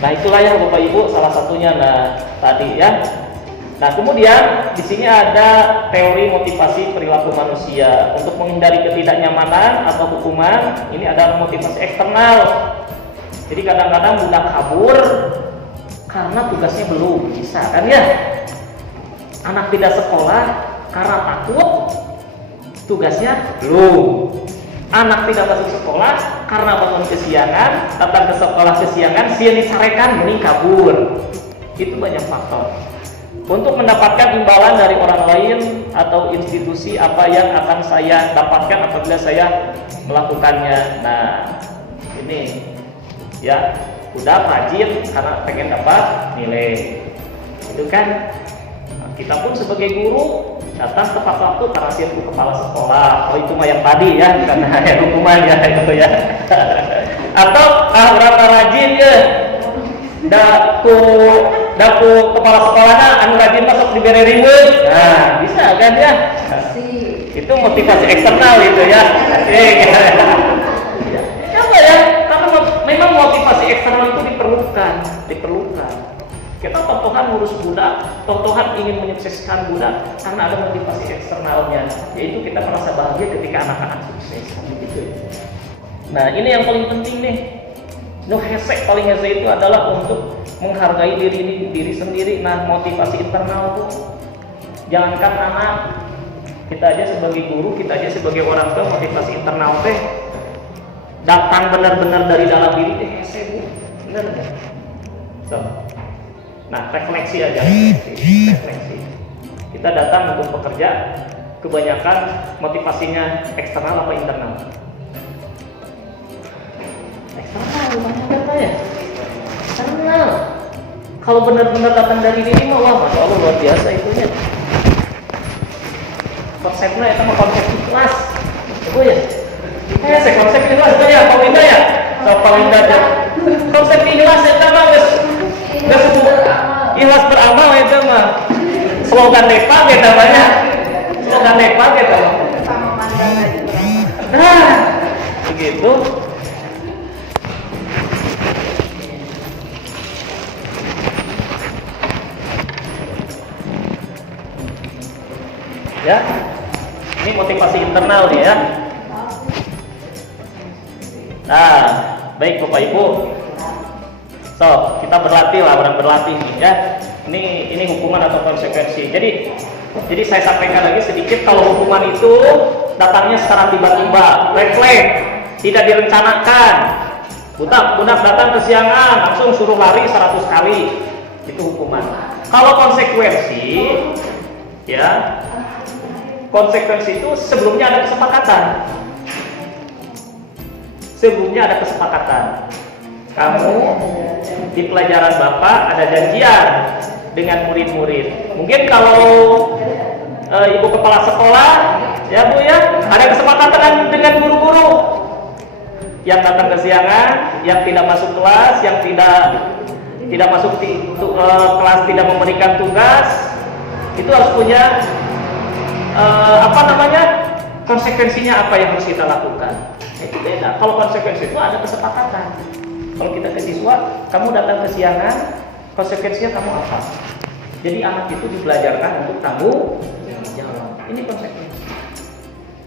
Nah, itulah ya Bapak Ibu salah satunya tadi ya. Nah, kemudian di sini ada teori motivasi perilaku manusia untuk menghindari ketidaknyamanan atau hukuman. Ini adalah motivasi eksternal. Jadi kadang-kadang budak kabur karena tugasnya belum bisa kan ya. Anak tidak sekolah karena takut tugasnya belum. Anak tidak masuk sekolah karena bangun kesiangan, datang ke sekolah kesiangan, sieun dicarekan mending kabur. Itu banyak faktor. Untuk mendapatkan imbalan dari orang lain atau institusi apa yang akan saya dapatkan apabila saya melakukannya. Nah, ini ya, udah rajin karena pengen dapat nilai. Itu kan. Nah, kita pun sebagai guru datang tepat waktu karena sibuk kepala sekolah. Oh, itu mah yang tadi ya, karena ada hukumannya itu ya. Atau rata rajin ya, daku kepala sekolahnya anu rajin masuk diberi ribut. Nah, bisa kan ya? Itu motivasi eksternal itu ya. Apa ya? Karena memang motivasi eksternal itu diperlukan. Kita totohan ngurus budak, totohan ingin menyukseskan budak karena ada motivasi eksternalnya, yaitu kita merasa bahagia ketika anak-anak sukses, gitu. Nah, ini yang paling penting nih. Paling hese itu adalah untuk menghargai diri sendiri. Nah, motivasi internal tuh, jangankan anak, kita aja sebagai guru, kita aja sebagai orang tua, motivasi internal teh datang benar-benar dari dalam diri teh hese Bu, benar nggak? So. Nah, refleksi aja, refleksi. Kita datang untuk bekerja, kebanyakan motivasinya eksternal apa internal? Eksternal, banyak ya. Eksternal. Kalau benar-benar datang dari diri mah, wah, masya Allah luar biasa itunya. Konsepnya itu mah konsep ikhlas, itu ya. Saya konsep ikhlas itu ya, Pak Winda ya. So, Pak Winda aja. Konsep ikhlas itu mah ikhlas beramal itu mah slogan Depa gitu namanya, slogan Depa gitu. Nah, begitu. Ya, ini motivasi internal nih ya. Nah, baik Bapak Ibu. So, kita berlatih nih ya. Ini hukuman atau konsekuensi. Jadi saya sampaikan lagi sedikit, kalau hukuman itu datangnya secara tiba-tiba, refleks, tidak direncanakan. Budak datang kesiangan, langsung suruh lari 100 kali. Itu hukuman. Kalau konsekuensi, ya, konsekuensi itu sebelumnya ada kesepakatan. Kamu di pelajaran Bapak ada janjian dengan murid-murid. Mungkin kalau ibu kepala sekolah Ya Bu ya, ada kesepakatan dengan guru-guru yang datang kesiangan, yang tidak masuk kelas, yang tidak masuk kelas, tidak memberikan tugas, itu harus punya konsekuensinya apa yang harus kita lakukan. Itu beda. Kalau konsekuensi itu ada kesepakatan. Kalau kita ke siswa, kamu datang kesiangan, konsekuensinya kamu apa? Jadi anak itu dibelajarkan untuk tanggung jawab. Ini konsekuensi.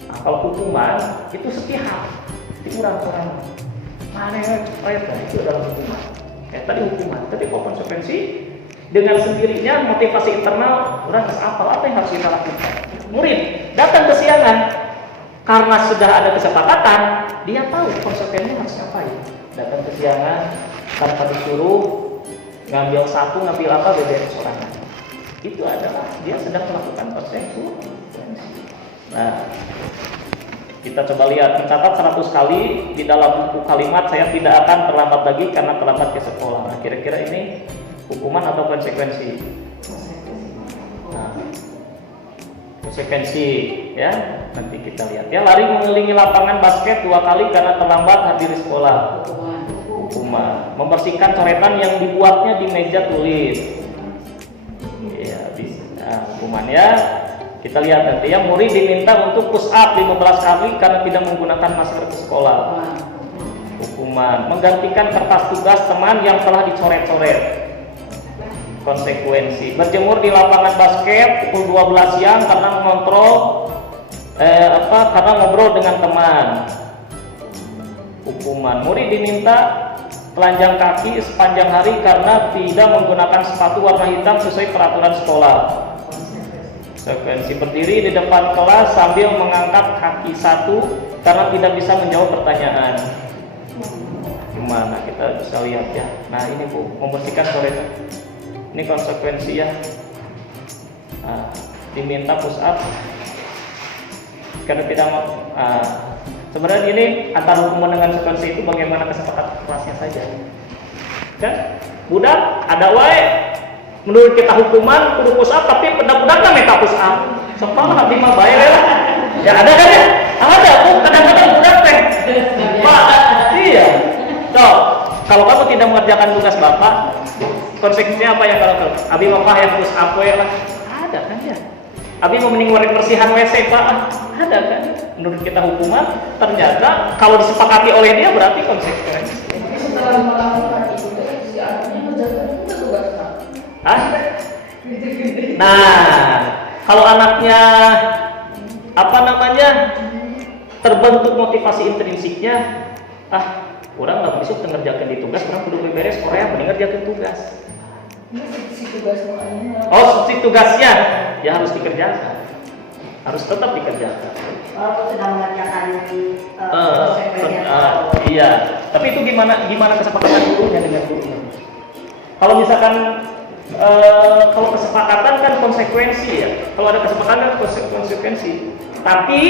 Nah, kalau hukuman itu sepihak, kurang-kurang. Mana itu adalah hukuman. Tadi hukuman. Tapi kalau konsekuensi dengan sendirinya motivasi internal, orang apa yang harus kita lakukan? Murid datang kesiangan karena sudah ada kesepakatan, dia tahu konsekuensinya harus ngapain. Datang kesiangan tanpa disuruh, ngambil sapu, ngambil apa, beberes sorangan. Itu adalah dia sedang melakukan konsekuensi. Nah, kita coba lihat, mencatat 100 kali di dalam buku kalimat saya tidak akan terlambat lagi karena terlambat ke sekolah. Nah, kira-kira ini hukuman atau konsekuensi? Nah, konsekuensi ya, nanti kita lihat ya. Lari mengelilingi lapangan basket 2 kali karena terlambat hadir di sekolah. Hukuman. Membersihkan coretan yang dibuatnya di meja tulis. Ya, bisa. Nah, hukuman ya. Kita lihat nanti ya, murid diminta untuk push up 15 kali karena tidak menggunakan masker ke sekolah. Hukuman. Menggantikan kertas tugas teman yang telah dicoret-coret. Konsekuensi. Berjemur di lapangan basket pukul 12 siang karena mengontrol karena ngobrol dengan teman. Hukuman. Murid diminta telanjang kaki sepanjang hari karena tidak menggunakan sepatu warna hitam sesuai peraturan sekolah. Konsekuensi. Berdiri di depan kelas sambil mengangkat kaki satu karena tidak bisa menjawab pertanyaan. Gimana kita bisa lihat ya. Nah ini Bu, membersihkan coretan. Ini konsekuensi ya. Nah, diminta push up karena tidak mau. Sebenarnya ini antara hukuman dengan konsekuensi itu bagaimana kesepakatan kelasnya saja. Kan? Budak ada wae. Menurut kita hukuman kudu push up, tapi budak-budak kan minta push up. Sekolah habis mah bae lah. Ya ada kan ya? Ada Bu, kadang-kadang budak teh. Pak, iya. Tuh, kalau kamu tidak mengerjakan tugas Bapak, konsekuensinya apa yang kalau Abi Bapak yang push up lah? Ada kan ya? Abi mau mending persihan WC Pak? Ada kan? Menurut kita hukuman, ternyata kalau disepakati oleh dia berarti konsekuensi. Setelah melakukan itu, si anaknya mengerjakan tugas Pak. Hah? Nah, kalau anaknya terbentuk motivasi intrinsiknya, orang nggak bisa mengerjakan di tugas, orang kudu beres Korea mengerjakan tugas. Si tugas makanya. Oh, si tugasnya ya harus dikerjakan, harus tetap dikerjakan. Walaupun sedang mengerjakan Iya, tapi itu gimana kesepakatan gurunya dengan gurunya? Kalau misalkan kalau kesepakatan kan konsekuensi ya. Kalau ada kesepakatan konsekuensi. Tapi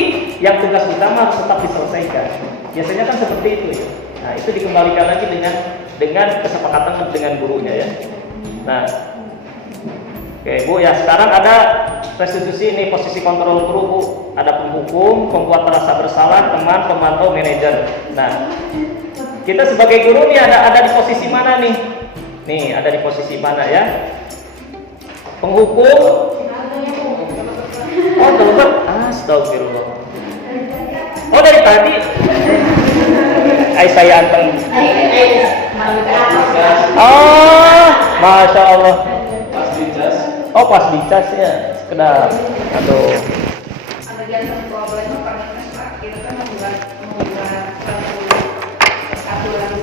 yang tugas utama harus tetap diselesaikan. Biasanya kan seperti itu ya. Nah, itu dikembalikan lagi dengan kesepakatan dengan gurunya ya. Nah, oke Bu ya, sekarang ada restitusi ini posisi kontrol guru Bu. Ada penghukum, pembuat merasa bersalah, teman, pemantau, manajer. Nah, kita sebagai guru nih ada di posisi mana nih? Nih, ada di posisi mana ya? Penghukum. Oh, teman. Astagfirullah. Oh, dari tadi. Saya anteng. Oh, Masya Allah. Pas dicas. Oh, pas dicas ya. Sekedar. Aduh. Ada jangan problem apa Pak? Kita kan membuat satu lagu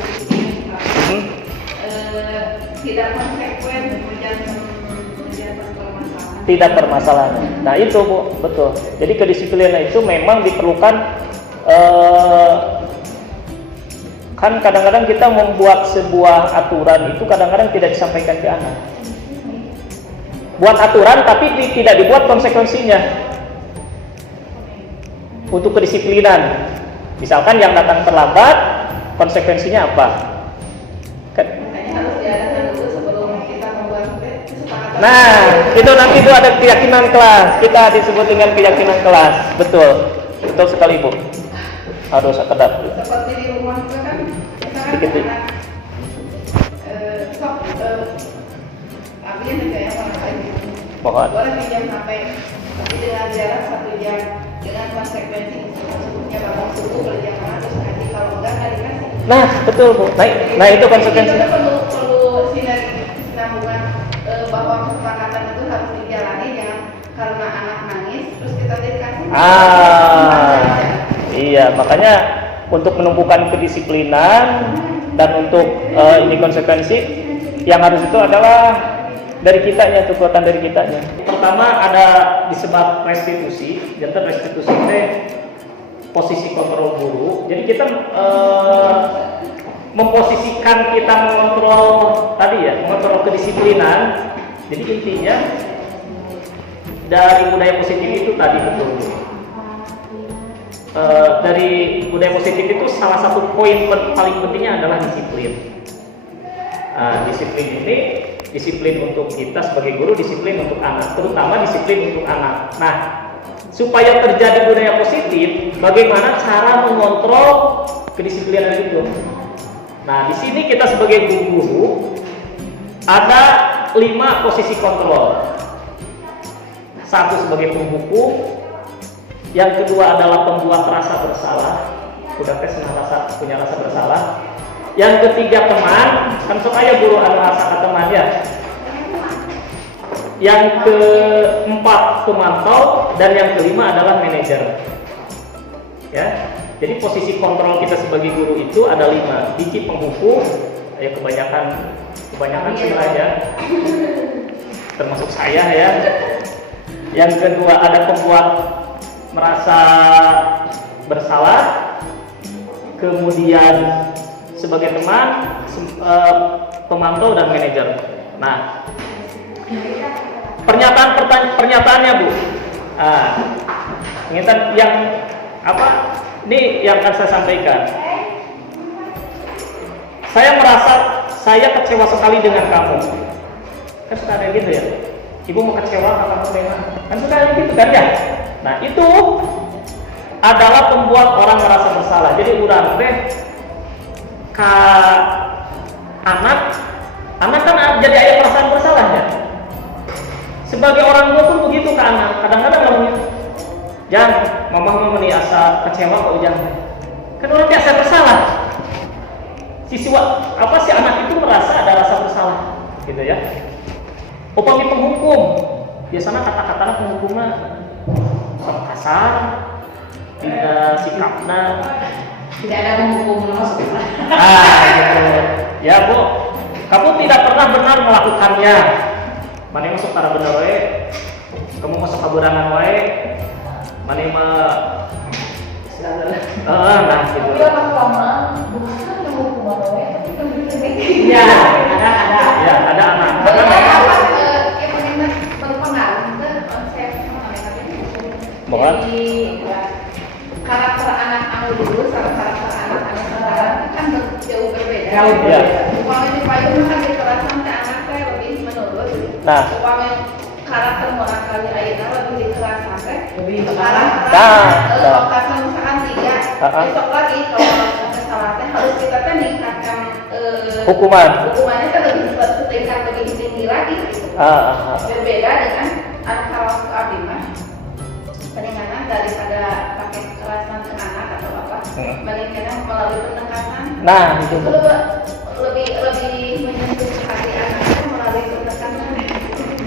tidak konsekuen menjadi permasalahan. Tidak permasalahan. Nah itu Bu, betul. Jadi kedisiplinan itu memang diperlukan. Kan kadang-kadang kita membuat sebuah aturan itu kadang-kadang tidak disampaikan ke anak. Buat aturan tapi tidak dibuat konsekuensinya untuk kedisiplinan. Misalkan yang datang terlambat, konsekuensinya apa? Makanya harus diadakan dulu sebelum kita membuat kesepakatan. Nah, itu nanti itu ada keyakinan kelas. Kita disebut dengan keyakinan kelas. Betul. Betul sekali, Bu. Harus kedap. Seperti di rumah juga kan, misalkan Dikit, Bu. anak sok ambilin aja ya orang lain. Mohon. Boleh pinjam HP, tapi dengan jarak 1 jam dengan konsekuensi sebelumnya bangun subuh berjamaah terus nanti kalau enggak nggak dikasih. Nah, betul, Bu. Nah itu konsekuensi. Itu perlu sinergi kesinambungan bahwa kesepakatan itu harus dijalani jangan karena anak nangis terus kita dikasih. Iya, makanya untuk menumbuhkan kedisiplinan dan untuk ini konsekuensi yang harus itu adalah dari kitanya, kekuatan dari kitanya. Pertama ada disebut restitusi, jadi restitusi itu posisi kontrol guru. Jadi kita memposisikan kita mengontrol tadi ya, mengontrol kedisiplinan. Jadi intinya dari budaya positif itu tadi betul. Dari budaya positif itu salah satu poin paling pentingnya adalah disiplin. Disiplin ini disiplin untuk kita sebagai guru, disiplin untuk anak, terutama disiplin untuk anak. Nah, supaya terjadi budaya positif, bagaimana cara mengontrol kedisiplinan itu? Nah, di sini kita sebagai guru ada 5 posisi kontrol. 1 sebagai penghukum, yang kedua adalah pembuat rasa bersalah. Udah punya rasa bersalah. Yang ketiga teman, kan supaya guru ada rasa ke teman ya. Yang keempat pemantau dan yang kelima adalah manajer. Ya, jadi posisi kontrol kita sebagai guru itu ada 5. Biji penghukum, ya kebanyakan sih lah ya, termasuk saya ya. Yang kedua ada pembuat merasa bersalah, kemudian sebagai teman, pemantau dan manajer. Nah, pernyataannya Bu. Ingat yang apa? Ini yang akan saya sampaikan. Saya merasa saya kecewa sekali dengan kamu. Kan suka ada gitu ya. Ibu mau kecewa kamu dengan? Kan suka ada gitu kan ya. Nah itu adalah pembuat orang merasa bersalah. Jadi urang teh ke anak kan jadi ada perasaan bersalahnya. Sebagai orang tua pun begitu ke anak. Kadang-kadang ngomongnya, jangan, mama nih asa kecewa kok jangan. Kan orang biasa bersalah. Si anak itu merasa ada rasa bersalah, gitu ya. Upami penghukum, biasanya kata-kata penghukumnya sangat kasar, tidak sikapnya. Tidak ada penghukum masuk. Gitu. Ya Bu, kamu tidak pernah benar melakukannya. Mana yang masuk cara benar wae, kamu masuk kaburangan wae, mana nah gitu. Tapi orang lama bukan penghukuman wae, tapi penghukuman. Ya, ada. Ya, ada anak. Yang benar berpengaruh ke konsep Mohon. Jadi karakter anak anu dulu sama karakter anak anu sekarang kan jauh berbeda. Jauh berbeda. Umpamanya di payung kan di kelas sampai anak saya lebih menurut. Nah. Umpamanya karakter orang kali ayeuna lebih di kelas sampai Lebih sekarang lokasi misalkan 3 besok lagi kalau salah teh harus kita kan meningkatkan hukumannya kan lebih setingkat lebih tinggi lagi. Berbeda dengan anak kelas abimah. Peningkatan daripada pakai kekerasan ke anak atau apa, mendingan melalui pendekatan. Nah, itu lebih menyentuh hati anaknya melalui pendekatan.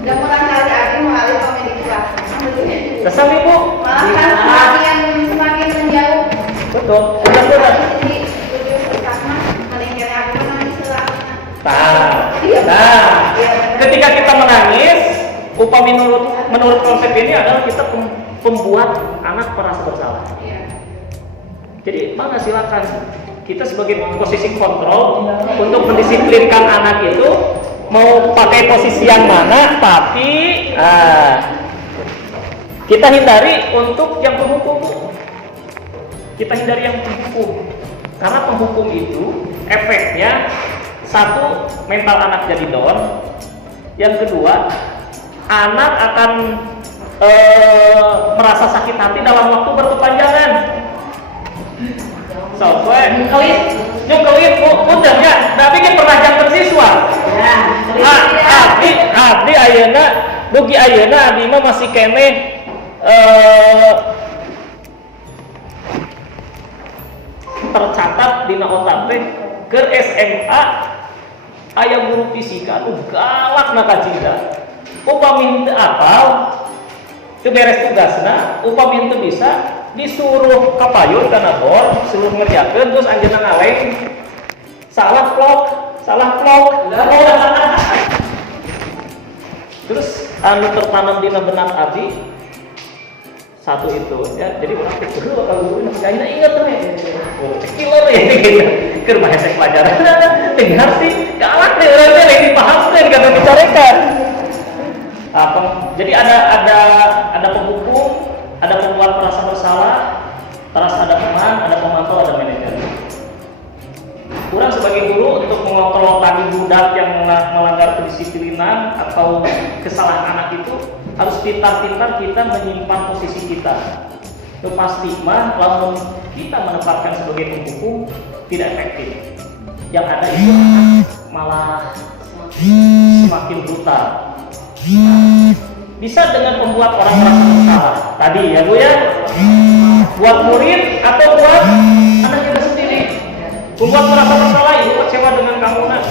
Dan mulai kali lagi melalui komedi kelas. kesal Ibu. Malah kan semakin menjauh. Betul. Benar. Jadi tujuh pertama mendingan aku menangis selama. Nah, ketika kita menangis, upah menurut konsep ini adalah kita pembuat anak merasa bersalah. Jadi mana silakan kita sebagai posisi kontrol untuk mendisiplinkan anak itu mau pakai posisi yang mana, tapi kita hindari untuk yang penghukum. Kita hindari yang penghukum karena penghukum itu efeknya satu, mental anak jadi down, Yang kedua, anak akan merasa sakit hati dalam waktu berkepanjangan. Soalnya nyukelin udah ya, nggak bikin pernah jantan siswa. Abdi ayeuna, dugi ayeuna abdi mah masih kene tercatat di otak teh ke SMA aya guru fisika nu galak na kacinta. Upami teu apal, teu beres tugasna, upami teu bisa disuruh kapayun kana bor, suruh ngerjakeun terus anjeunna ngaleng. Salah vlog. Terus anu tertanam dina benak abdi satu itu ya, jadi orang pikir kalau guru ini ingat tuh killer ya gitu keur bahasa pelajaran dengar sih galak deh orangnya yang dipahamkan kata bicarakan. Jadi ada penghukum, ada pembuat merasa bersalah, terus ada teman, ada pemantau, ada manajer. Kurang sebagai guru untuk mengontrol tadi budak yang melanggar kedisiplinan atau kesalahan anak itu harus pintar-pintar kita menyimpan posisi kita. Itu pasti mah lamun kita menempatkan sebagai penghukum tidak efektif. Yang ada itu anak malah semakin brutal. Bisa dengan membuat orang merasa bersalah. Tadi ya Bu ya, buat murid atau buat anak kita sendiri. Membuat merasa bersalah, ibu kecewa dengan kamu nak.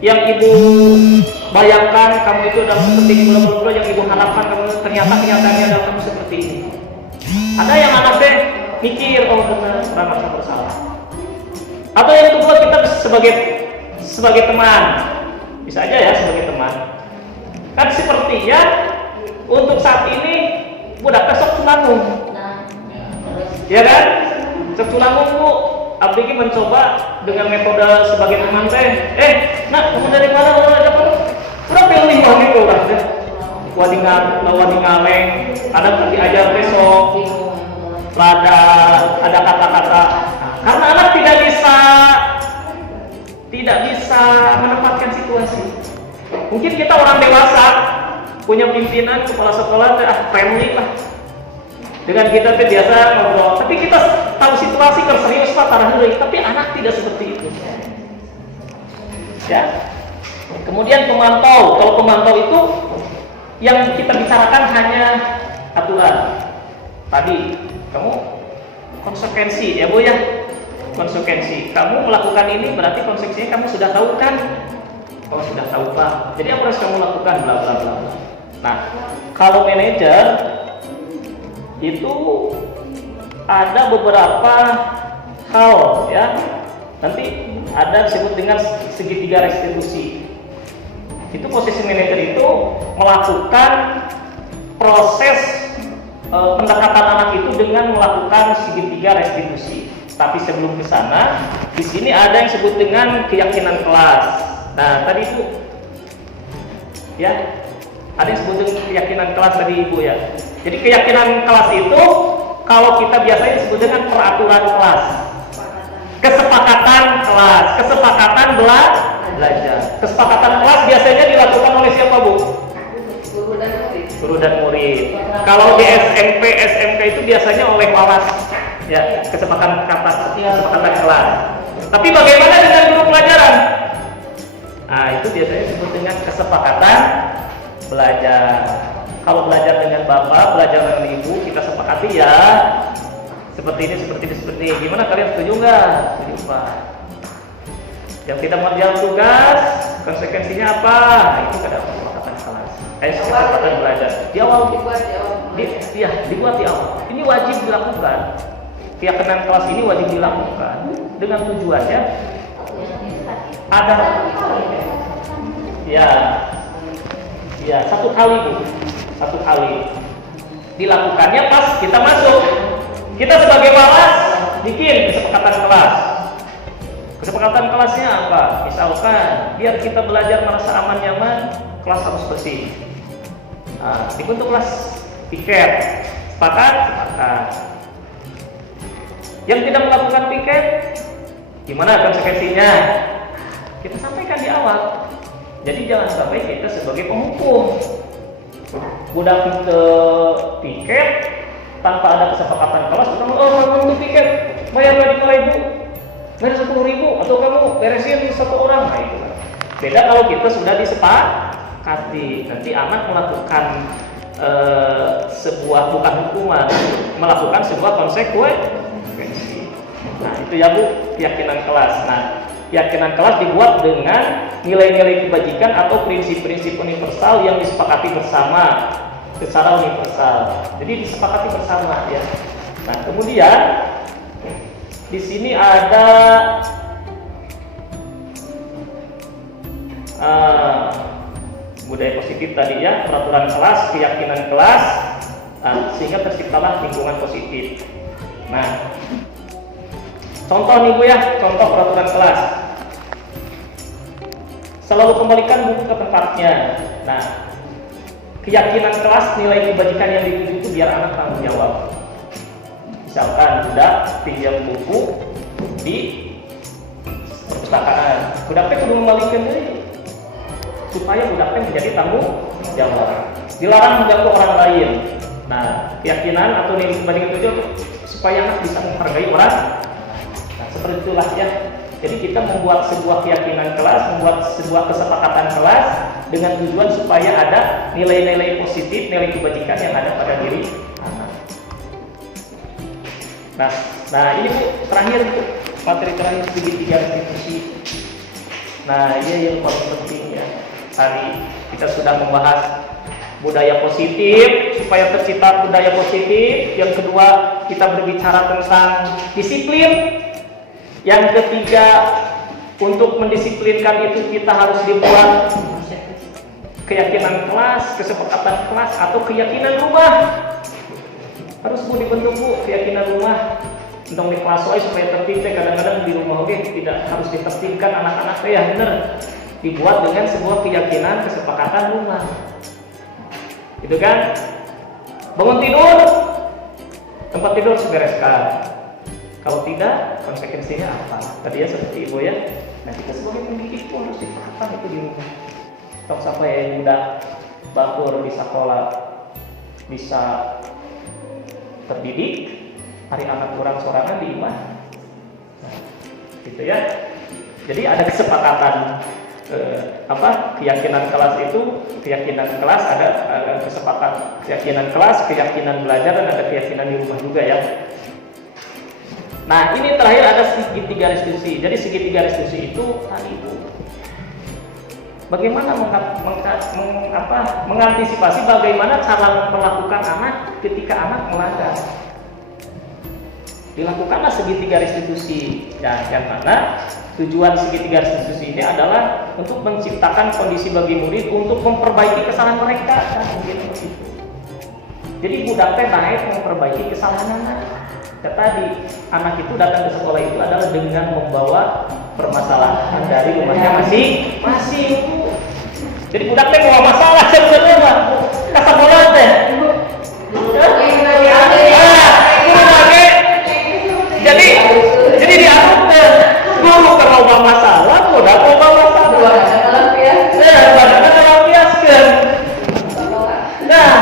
Yang ibu bayangkan kamu itu adalah seperti bula-bula yang ibu harapkan kamu ternyata kenyataannya adalah kamu seperti ini. Ada yang anaknya mikir oh benar merasa bersalah. Atau yang kedua kita sebagai teman, bisa aja ya sebagai teman. Kan sepertinya untuk saat ini budak besok Culangung, ya kan? Sok Culangung Bu. Abdi ki mencoba dengan metode sebagai teman teh. Nak, kamu dari mana? Udah pilih wangi ke orang teh. Wadi ngaleng, ada diajar besok. Ada kata-kata. Karena anak tidak bisa menempatkan situasi. Mungkin kita orang dewasa punya pimpinan kepala sekolah friendly lah. Dengan kita biasa ngobrol, tapi kita tahu situasi kan serius Pak tarahuri, tapi anak tidak seperti itu. Ya. Kemudian pemantau, kalau pemantau itu yang kita bicarakan hanya aturan. Tadi kamu konsekuensi ya Bu ya, konsekuensi. Kamu melakukan ini berarti konsekuensinya kamu sudah tahu kan? Kalau sudah tahu Pak, jadi apa harus kamu lakukan bla bla bla. Nah, kalau manajer itu ada beberapa hal ya, nanti ada disebut dengan segitiga restitusi. Itu posisi manajer itu melakukan proses pendekatan anak itu dengan melakukan segitiga restitusi. Tapi sebelum ke sana, di sini ada yang disebut dengan keyakinan kelas. Nah tadi itu ya, ada yang disebut dengan keyakinan kelas tadi Ibu ya. Jadi keyakinan kelas itu kalau kita biasanya disebut dengan peraturan kelas, kesepakatan kelas, kesepakatan belajar. Kesepakatan kelas biasanya dilakukan oleh siapa Bu? Guru dan murid. Kalau di SMP, SMK itu biasanya oleh walas, ya kesepakatan kelas. Tapi bagaimana dengan guru pelajaran? Nah itu biasanya disebut dengan kesepakatan belajar. Kalau belajar dengan bapak, belajar dengan ibu, kita sepakati ya seperti ini. Gimana kalian setuju nggak? Setuju Pak. Yang tidak mengerjakan tugas, konsekuensinya apa? Nah, itu kadang kesepakatan kelas. Kesepakatan belajar. Di awal dibuat di awal. Ini wajib dilakukan. Keyakinan kelas ini wajib dilakukan dengan tujuannya ada ya satu kali dilakukannya pas kita masuk. Kita sebagai walas bikin kesepakatan kelas. Kesepakatan kelasnya apa? Misalkan biar kita belajar merasa aman nyaman, kelas harus bersih. Nah, dibentuk kelas piket. Sepakat? Yang tidak melakukan piket, gimana konsekuensinya? Kita sampaikan di awal. Jadi jangan sampai kita sebagai penghukum budak kita piket tanpa ada kesepakatan kelas, kamu kamu piket bayar 5.000, bayar 10.000, atau kamu beresin satu orang. Nah itu kan beda kalau kita sudah disepakati. Nanti anak melakukan sebuah, bukan hukuman, melakukan sebuah konsekuensi. Nah itu ya Bu, keyakinan kelas. Nah keyakinan kelas dibuat dengan nilai-nilai kebajikan atau prinsip-prinsip universal yang disepakati bersama secara universal. Jadi disepakati bersama ya. Nah kemudian di sini ada budaya positif tadi ya, peraturan kelas, keyakinan kelas, sehingga terciptalah lingkungan positif. Nah, contoh nih Bu ya, contoh peraturan kelas. Selalu kembalikan buku ke tempatnya. Nah, keyakinan kelas, nilai kebajikan yang dituju itu biar anak tanggung jawab. Misalkan budak pinjam buku di perpustakaan, budaknya kudu membalikan diri supaya budaknya menjadi tanggung jawab. Dilarang mengganggu orang lain. Nah, keyakinan atau nilai kebajikan itu supaya anak bisa menghargai orang. Nah, seperti itulah ya. Jadi kita membuat sebuah keyakinan kelas, membuat sebuah kesepakatan kelas dengan tujuan supaya ada nilai-nilai positif, nilai kebajikan yang ada pada diri anak. Nah ini Bu, terakhir Bu, materi terakhir segitiga restitusi. Nah ini yang paling penting ya. Tadi kita sudah membahas budaya positif supaya tercipta budaya positif. Yang kedua kita berbicara tentang disiplin. Yang ketiga, untuk mendisiplinkan itu kita harus dibuat keyakinan kelas, kesepakatan kelas, atau keyakinan rumah. Harus Bu dibentuk Bu, keyakinan rumah. Untuk di kelas supaya tertib, kadang-kadang di rumah oke tidak harus ditertibkan anak-anak ya benar. Dibuat dengan sebuah keyakinan, kesepakatan rumah. Itu kan? Bangun tidur, tempat tidur harus dibereskan. Kalau tidak, konsekuensinya apa? Tadi ya seperti Ibu ya. Nah kita sebagai pendidik pun harus diterapkan itu di rumah. Tong sampai yang muda bakur di sekolah bisa terdidik, hari anak kurang sorangan di rumah. Nah, gitu ya. Jadi ada kesepakatan keyakinan kelas itu, keyakinan kelas ada kesepakatan keyakinan kelas, keyakinan belajar, dan ada keyakinan di rumah juga ya. Nah ini terakhir ada segitiga restitusi. Jadi segitiga restitusi itu tadi Bu, bagaimana mengantisipasi bagaimana cara melakukan anak ketika anak melanggar. Dilakukanlah segitiga restitusi. Ya, yang mana tujuan segitiga restitusi ini adalah untuk menciptakan kondisi bagi murid untuk memperbaiki kesalahan mereka. Nah, mungkin begitu. Jadi budak teh naik memperbaiki kesalahan anak. Tadi anak itu datang ke sekolah itu adalah dengan membawa permasalahan dari rumahnya masing-masing. Jadi budak teh bawa masalah sebenarnya Pak. Kata bola teh. Jadi dianut teh guru keroba masalah, budak keroba masalah. Badannya melampiaskan. Nah,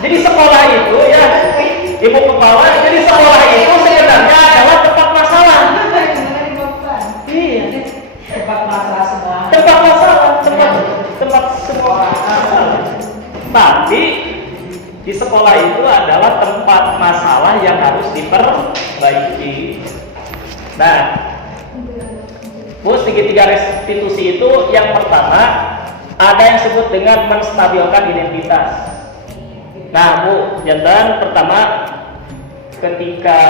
jadi sekolah itu ya Ibu Kepala, jadi sekolah itu sebenarnya adalah tempat masalah. Iya. Tempat masalah semua. Tempat masalah, tempat semua masalah. Tapi di sekolah itu adalah tempat masalah yang harus diperbaiki. Nah, Bu, segitiga restitusi itu yang pertama ada yang disebut dengan menstabilkan identitas. Nah Bu, jantan pertama ketika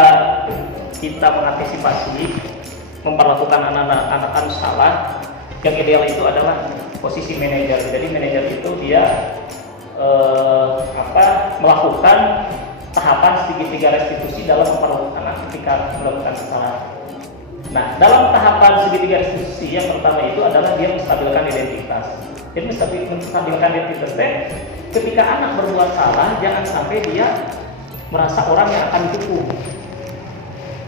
kita mengantisipasi memperlakukan anak-anak salah, yang ideal itu adalah posisi manajer. Jadi manajer itu dia melakukan tahapan segitiga restitusi dalam memperlakukan anak ketika melakukan kesalahan. Nah, dalam tahapan segitiga restitusi yang pertama itu adalah dia menstabilkan identitas. Jadi menstabilkan identitas ketika anak berbuat salah, jangan sampai dia merasa orang yang akan dihukum.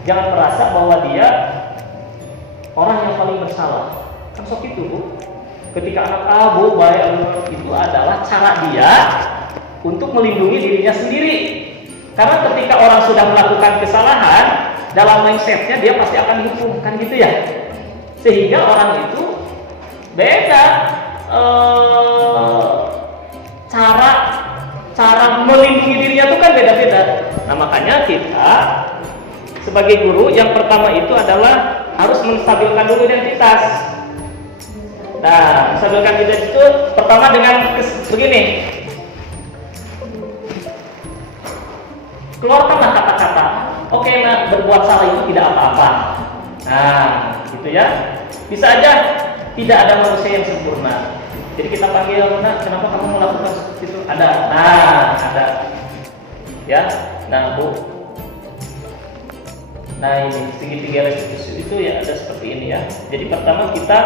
Jangan merasa bahwa dia orang yang paling bersalah. Kan sok itu Bu. ketika anak abu baik itu adalah cara dia untuk melindungi dirinya sendiri. Karena ketika orang sudah melakukan kesalahan, dalam mindsetnya dia pasti akan dihukum, kan gitu ya. Sehingga orang itu beda cara melindungi dirinya itu kan beda-beda. Nah makanya kita sebagai guru yang pertama itu adalah harus menstabilkan dulu identitas. Nah, menstabilkan identitas itu pertama dengan begini. Keluarkanlah kata-kata, oke, nah berbuat salah itu tidak apa-apa. Nah, gitu ya. Bisa aja tidak ada manusia yang sempurna. Jadi kita panggil, nah kenapa kamu melakukan seperti itu? Ada, nah ada. Ya, nah Bu. Nah ini segitiga restitusi itu ya ada seperti ini ya. Jadi pertama kita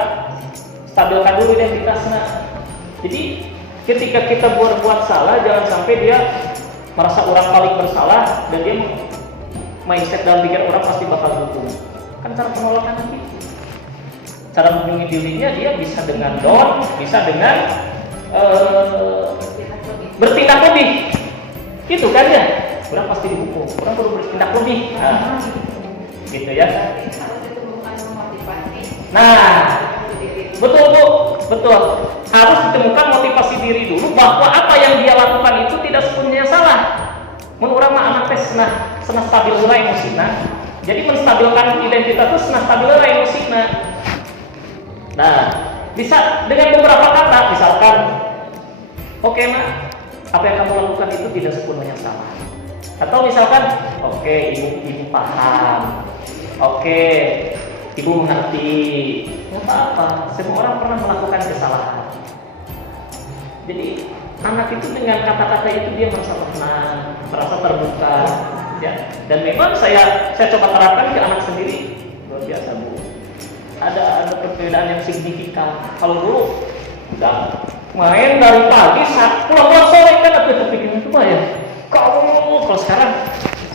stabilkan dulu identitasnya. Jadi ketika kita berbuat salah, jangan sampai dia merasa orang paling bersalah dan dia mindset dalam pikiran orang pasti bakal hukum. Kan cara penolakan gitu. Cara melindungi dirinya dia bisa dengan down, bisa dengan bertindak lebih. Gitu kan ya? Orang pasti dihukum. Orang perlu bertindak lebih. Nah, gitu ya. Nah, betul Bu, betul. Harus ditemukan motivasi diri dulu bahwa apa yang dia lakukan itu tidak sepenuhnya salah. Menurut anak tes senah stabil emosinya. Jadi menstabilkan identitas itu senah stabil emosinya. Nah, bisa dengan beberapa kata, misalkan, oke Mak, apa yang kamu lakukan itu tidak sepenuhnya salah. Atau misalkan, oke, ibu paham, oke, ibu mengerti, nggak apa-apa, semua orang pernah melakukan kesalahan. Jadi anak itu dengan kata-kata itu dia merasa tenang, merasa terbuka, ya. Dan memang saya coba terapkan ke anak sendiri, luar biasa Bu. Ada perbedaan yang signifikan. Kalau dulu udah main dari pagi pulang sore kan aku kepikiran itu mah ya. Kalau sekarang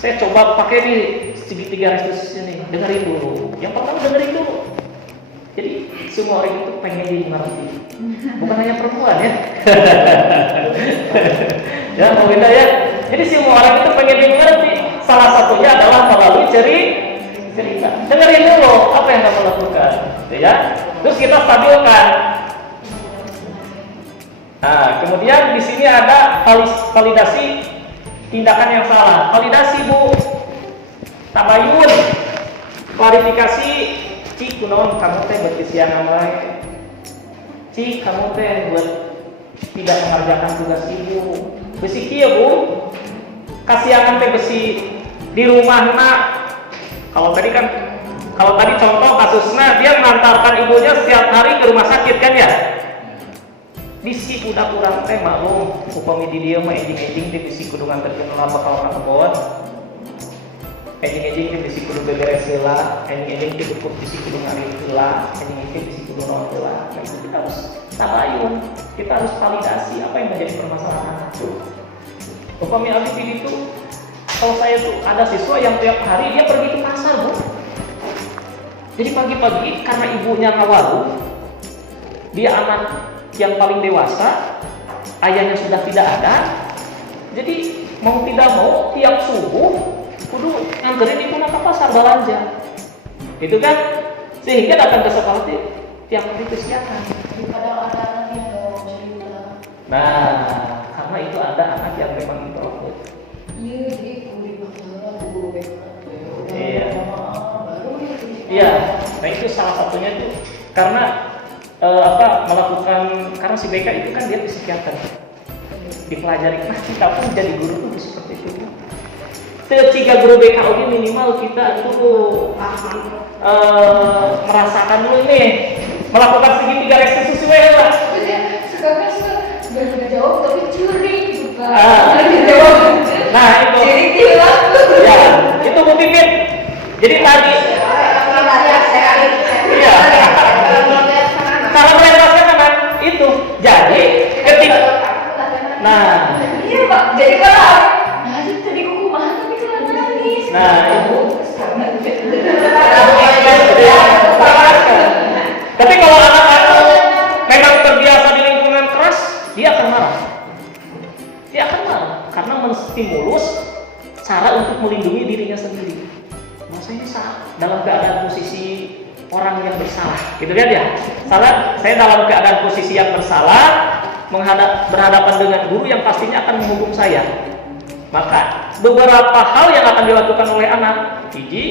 saya coba pakai nih segitiga restitusi ini, dengerin dulu. Yang pertama dengerin dulu. Jadi semua orang itu pengen dimengerti, bukan hanya perempuan ya. Ya mau beda ya. Jadi semua orang itu pengen dimengerti. Salah satunya adalah melalui cerita. Dengerin dulu apa yang kamu lakukan, ya. Terus kita stabilkan. Nah, kemudian di sini ada validasi tindakan yang salah. Validasi Bu, tabayun, klarifikasi. Cik, kunaon kamu teh berkesiangan wae. Cik, kamu teh buat tidak mengerjakan tugas ibu. Besi kieu Bu, kasiangan teh besi di rumah nak. Kalau tadi contoh kasusnya dia mengantarkan ibunya setiap hari ke rumah sakit kan ya. Bisi budak urang teh maklum upami di dieu mah ejing-ejing teh bisi kudu nganterkeun bakal ka kebon. Ejing-ejing teh bisi kudu beberes heula, ejing-ejing teh bisi kudu ngari heula, ejing-ejing teh bisi kudu naon heula. Nah, itu kita harus tabayun, kita harus validasi apa yang menjadi permasalahan itu. Upami abdi di itu kalau saya tuh ada siswa yang tiap hari dia pergi ke pasar Bu. Jadi pagi-pagi karena ibunya ngawaru, dia anak yang paling dewasa, ayahnya sudah tidak ada. Jadi mau tidak mau tiap subuh kudu nganterin ibu ke pasar belanja. Itu kan sehingga datang ke sekolah tiap hari kesiangan. Padahal ada anaknya dong cerita. Nah, karena itu ada anak yang memang introvert. Iya, jadi kulit guru BK. Iya. Iya, nah itu salah satunya tuh karena melakukan karena si BK itu kan dia psikiater dipelajari. Nah kita pun jadi guru tuh seperti itu. Tiga guru BK ini minimal kita tuh merasakan dulu nih melakukan segitiga restitusi lah. Suka nggak jawab tapi curi juga. Nah itu. Ya itu Bu Pipit. Jadi tadi. Iya. Cara melepaskan kanan itu. Jadi ketika. Nah. Iya Pak. Jadi kalau tadi kuku mahal tapi kalian nangis. Nah itu. Tapi kalau anak-anak memang Dia akan marah karena menstimulus cara untuk melindungi dirinya sendiri. Saya dalam keadaan posisi orang yang bersalah, gitu kan ya? Saya dalam keadaan posisi yang bersalah, berhadapan dengan guru yang pastinya akan menghukum saya. Maka beberapa hal yang akan dilakukan oleh anak, hiji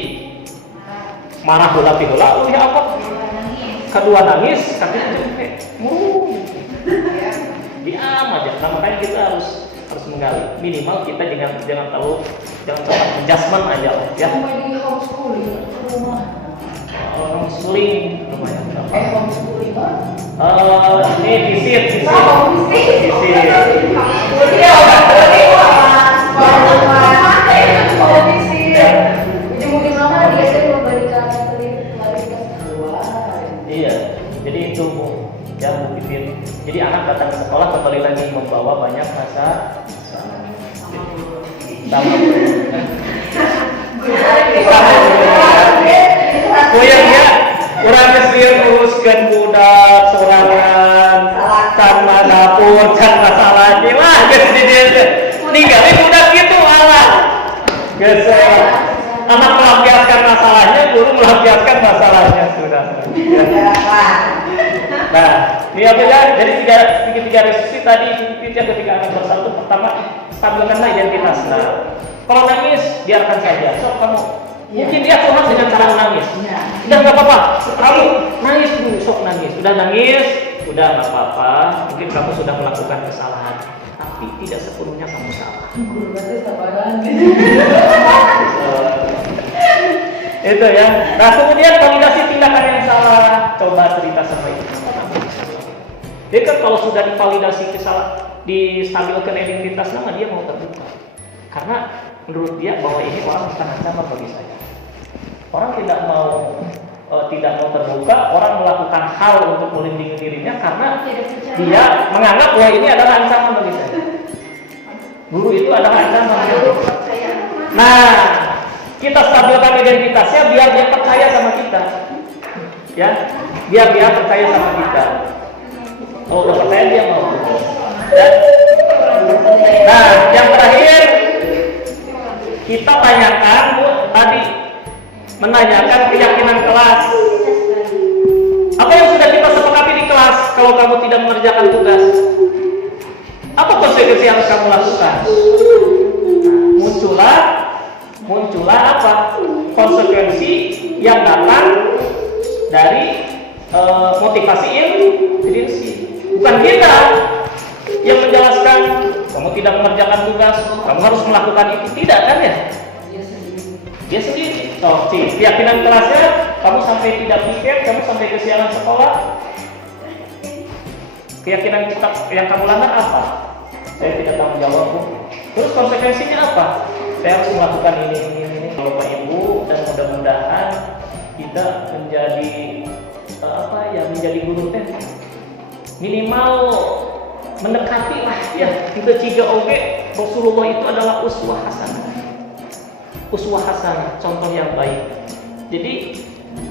marah hula-hula, ya apa? Kedua nangis, kaki jempek, diam aja. Nah, makanya kita harus menggali. Minimal kita jangan terlalu adjustment aja lah, ya. Di homeschooling rumah. Homeschooling lumayan. Homeschooling kan? Ini visit. Iya, jadi itu yang mungkin. Jadi anak datang ke sekolah kembali lagi membawa banyak rasa Koyangnya orang geus uruskeun budak sorangan, can dapur, can masalah ge lah geus di dieu. Ninggali budak kitu alah. Geus anak melampiaskan masalahnya, guru melampiaskan masalahnya sudah. Nah, ini apa ya? Jadi tiga resolusi tadi yang ketika anak bersatu, pertama stabilkanlah identitas. Nah, kalau nangis biarkan saja. So kamu mungkin dia curhat dengan cara menangis. Udah nggak apa-apa. Kamu nangis dulu, sok nangis. Udah nangis, udah nggak apa-apa. Mungkin kamu sudah melakukan kesalahan, tapi tidak sepenuhnya kamu salah. Itu ya. Nah, kemudian validasi tindakan yang salah. Coba cerita sama ibu. Dia kan kalau sudah divalidasi distabilkan identitas nama, dia mau terbuka. Karena menurut dia bahwa ini orang bukan ancaman bagi saya. Orang tidak mau terbuka, orang melakukan hal untuk melindungi dirinya karena dia menganggap bahwa ini adalah ancaman bagi saya. Guru itu adalah ancaman. Nah, kita stabilkan identitasnya biar dia percaya sama kita. Ya, biar dia percaya sama kita. Oh, udah percaya dia mau. Ya. Nah, yang terakhir kita tanyakan tadi menanyakan keyakinan kelas. Apa yang sudah kita sepakati di kelas kalau kamu tidak mengerjakan tugas? Apa konsekuensi yang harus kamu lakukan? Muncullah apa? Konsekuensi yang datang dari motivasi intrinsik. Bukan kita yang menjelaskan kamu tidak mengerjakan tugas, kamu harus melakukan itu, tidak kan ya? Dia sendiri. So, keyakinan kelasnya, kamu sampai tidak piket, kamu sampai kesiangan sekolah. Keyakinan kita yang kamu langgar apa? Saya tidak tanggung jawab, Bu. Terus konsekuensinya apa? Saya harus melakukan ini. Bapak Ibu, dan mudah-mudahan kita menjadi menjadi guru teh minimal mendekati lah ya. Kita ciga oge Rasulullah itu adalah uswah hasanah, contoh yang baik. Jadi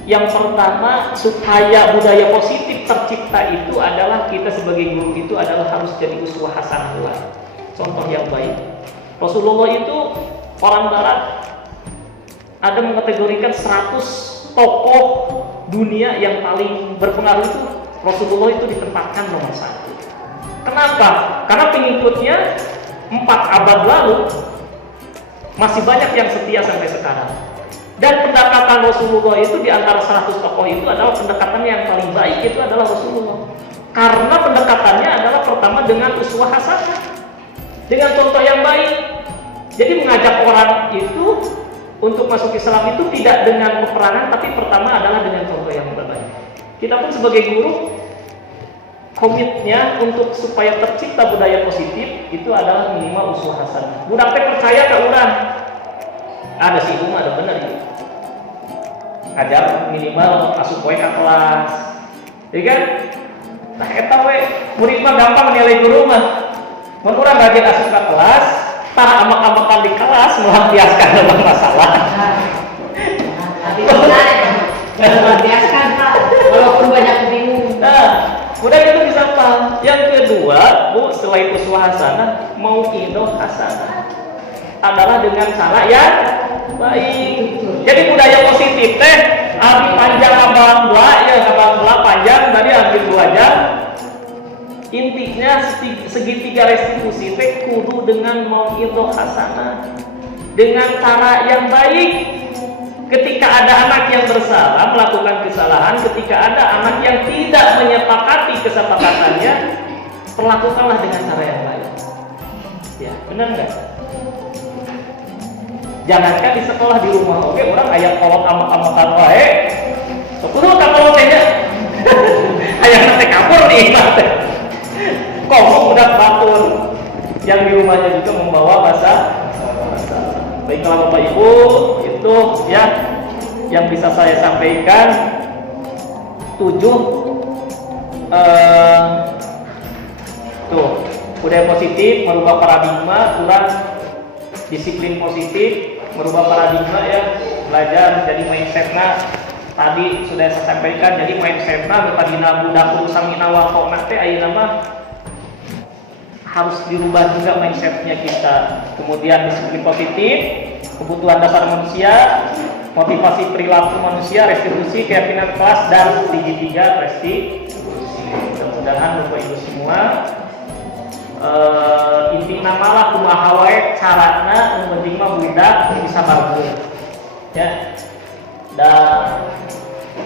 yang pertama supaya budaya positif tercipta itu adalah kita sebagai guru itu adalah harus jadi uswah hasanah pula, contoh yang baik. Rasulullah itu orang Barat ada mengkategorikan 100 tokoh dunia yang paling berpengaruh, itu Rasulullah itu ditempatkan nomor 1. Kenapa? Karena pengikutnya 4 abad lalu masih banyak yang setia sampai sekarang. Dan pendekatan Rasulullah itu di antara 100 tokoh itu adalah pendekatan yang paling baik, itu adalah Rasulullah. Karena pendekatannya adalah pertama dengan uswah hasanah, dengan contoh yang baik. Jadi mengajak orang itu untuk masuk Islam itu tidak dengan peperangan, tapi pertama adalah dengan contoh yang baik. Kita pun sebagai guru komitnya untuk supaya tercipta budaya positif itu adalah minimal uswah hasanah. Budak teh percaya ke urang. Ada si ibu mah ada bener itu. Ajar minimal asup poe ka kelas. Jadi kan nah eta we murid mah gampang nilai guru mah. Mun urang rajin asup ka kelas, tah amak-amakan di kelas melampiaskan tentang masalah. Melampiaskan Pak, walaupun banyak bingung. Nah, Budak itu bisa paham. Yang kedua, Bu, selain uswah hasanah, mau'idoh hasanah adalah dengan cara yang baik. Jadi budaya positif teh abi panjang abang belah panjang tadi hampir 2 jam. Intinya segitiga restitusi teh kudu dengan mau'idoh hasanah, dengan cara yang baik. Ketika ada anak yang bersalah melakukan kesalahan, ketika ada anak yang tidak menyepakati kesepakatannya, perlakukanlah dengan cara yang baik. Ya, benar nggak? Jangankan di sekolah, di rumah oke, orang ayat kolot amak-amakan wae. Kudu tak kolot tehnya. Ayat nanti kabur nih, ngomong udah batur. Yang di rumahnya juga membawa bahasa. Baiklah Bapak Ibu, itu ya yang bisa saya sampaikan. 7 tuh budaya positif merubah paradigma, kurang disiplin positif merubah paradigma ya, belajar jadi mindsetnya tadi sudah saya sampaikan. Jadi mindsetnya tadina budak urusan minawa kok nanti ayeuna mah harus dirubah juga mindsetnya kita. Kemudian disiplin positif, kebutuhan dasar manusia, motivasi perilaku manusia, restitusi, keyakinan kelas, dan segitiga restitusi. Mudah-mudahan Bapak Ibu semua inti namalah kumaha wae carana yang penting mah budak bisa bagus ya. Dan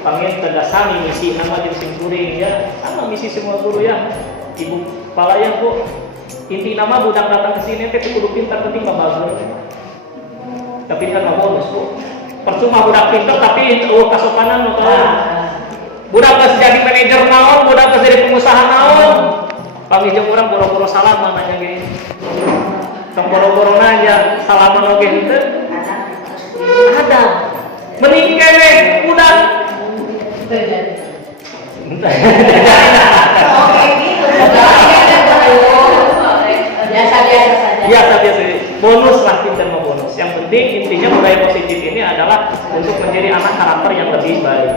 panggil tegasani misi nama jadi simkuring ya, sama misi semua guru ya. Ibu kepala ya Bu, inti nama budak datang ke sini teh kudu pintar, penting bagus. Tapi kan mau bonus Bu. Percuma budak pintar tapi kasopanan lo kalau budak geus jadi manajer naon, budak geus jadi pengusaha naon. Panggil orang boro-boro salaman aja gini. Tong boro-boro aja salaman oge henteu. Ada. Mending kene budak. Oke gitu. Biasa-biasa saja. Biasa-biasa. Bonus lah, kita mau bonus. Yang penting intinya budaya positif ini adalah untuk menjadi anak karakter yang lebih baik.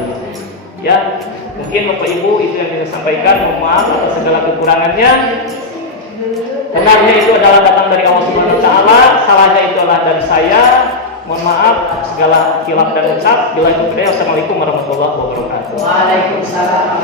Ya, mungkin Bapak Ibu itu yang saya sampaikan. Mohon maaf atas segala kekurangannya. Benarnya itu adalah datang dari Allah Subhanahu wa taala, salahnya itu adalah dari saya. Mohon maaf segala khilaf dan ucap. Bila itu Assalamualaikum warahmatullahi wabarakatuh. Waalaikumsalam.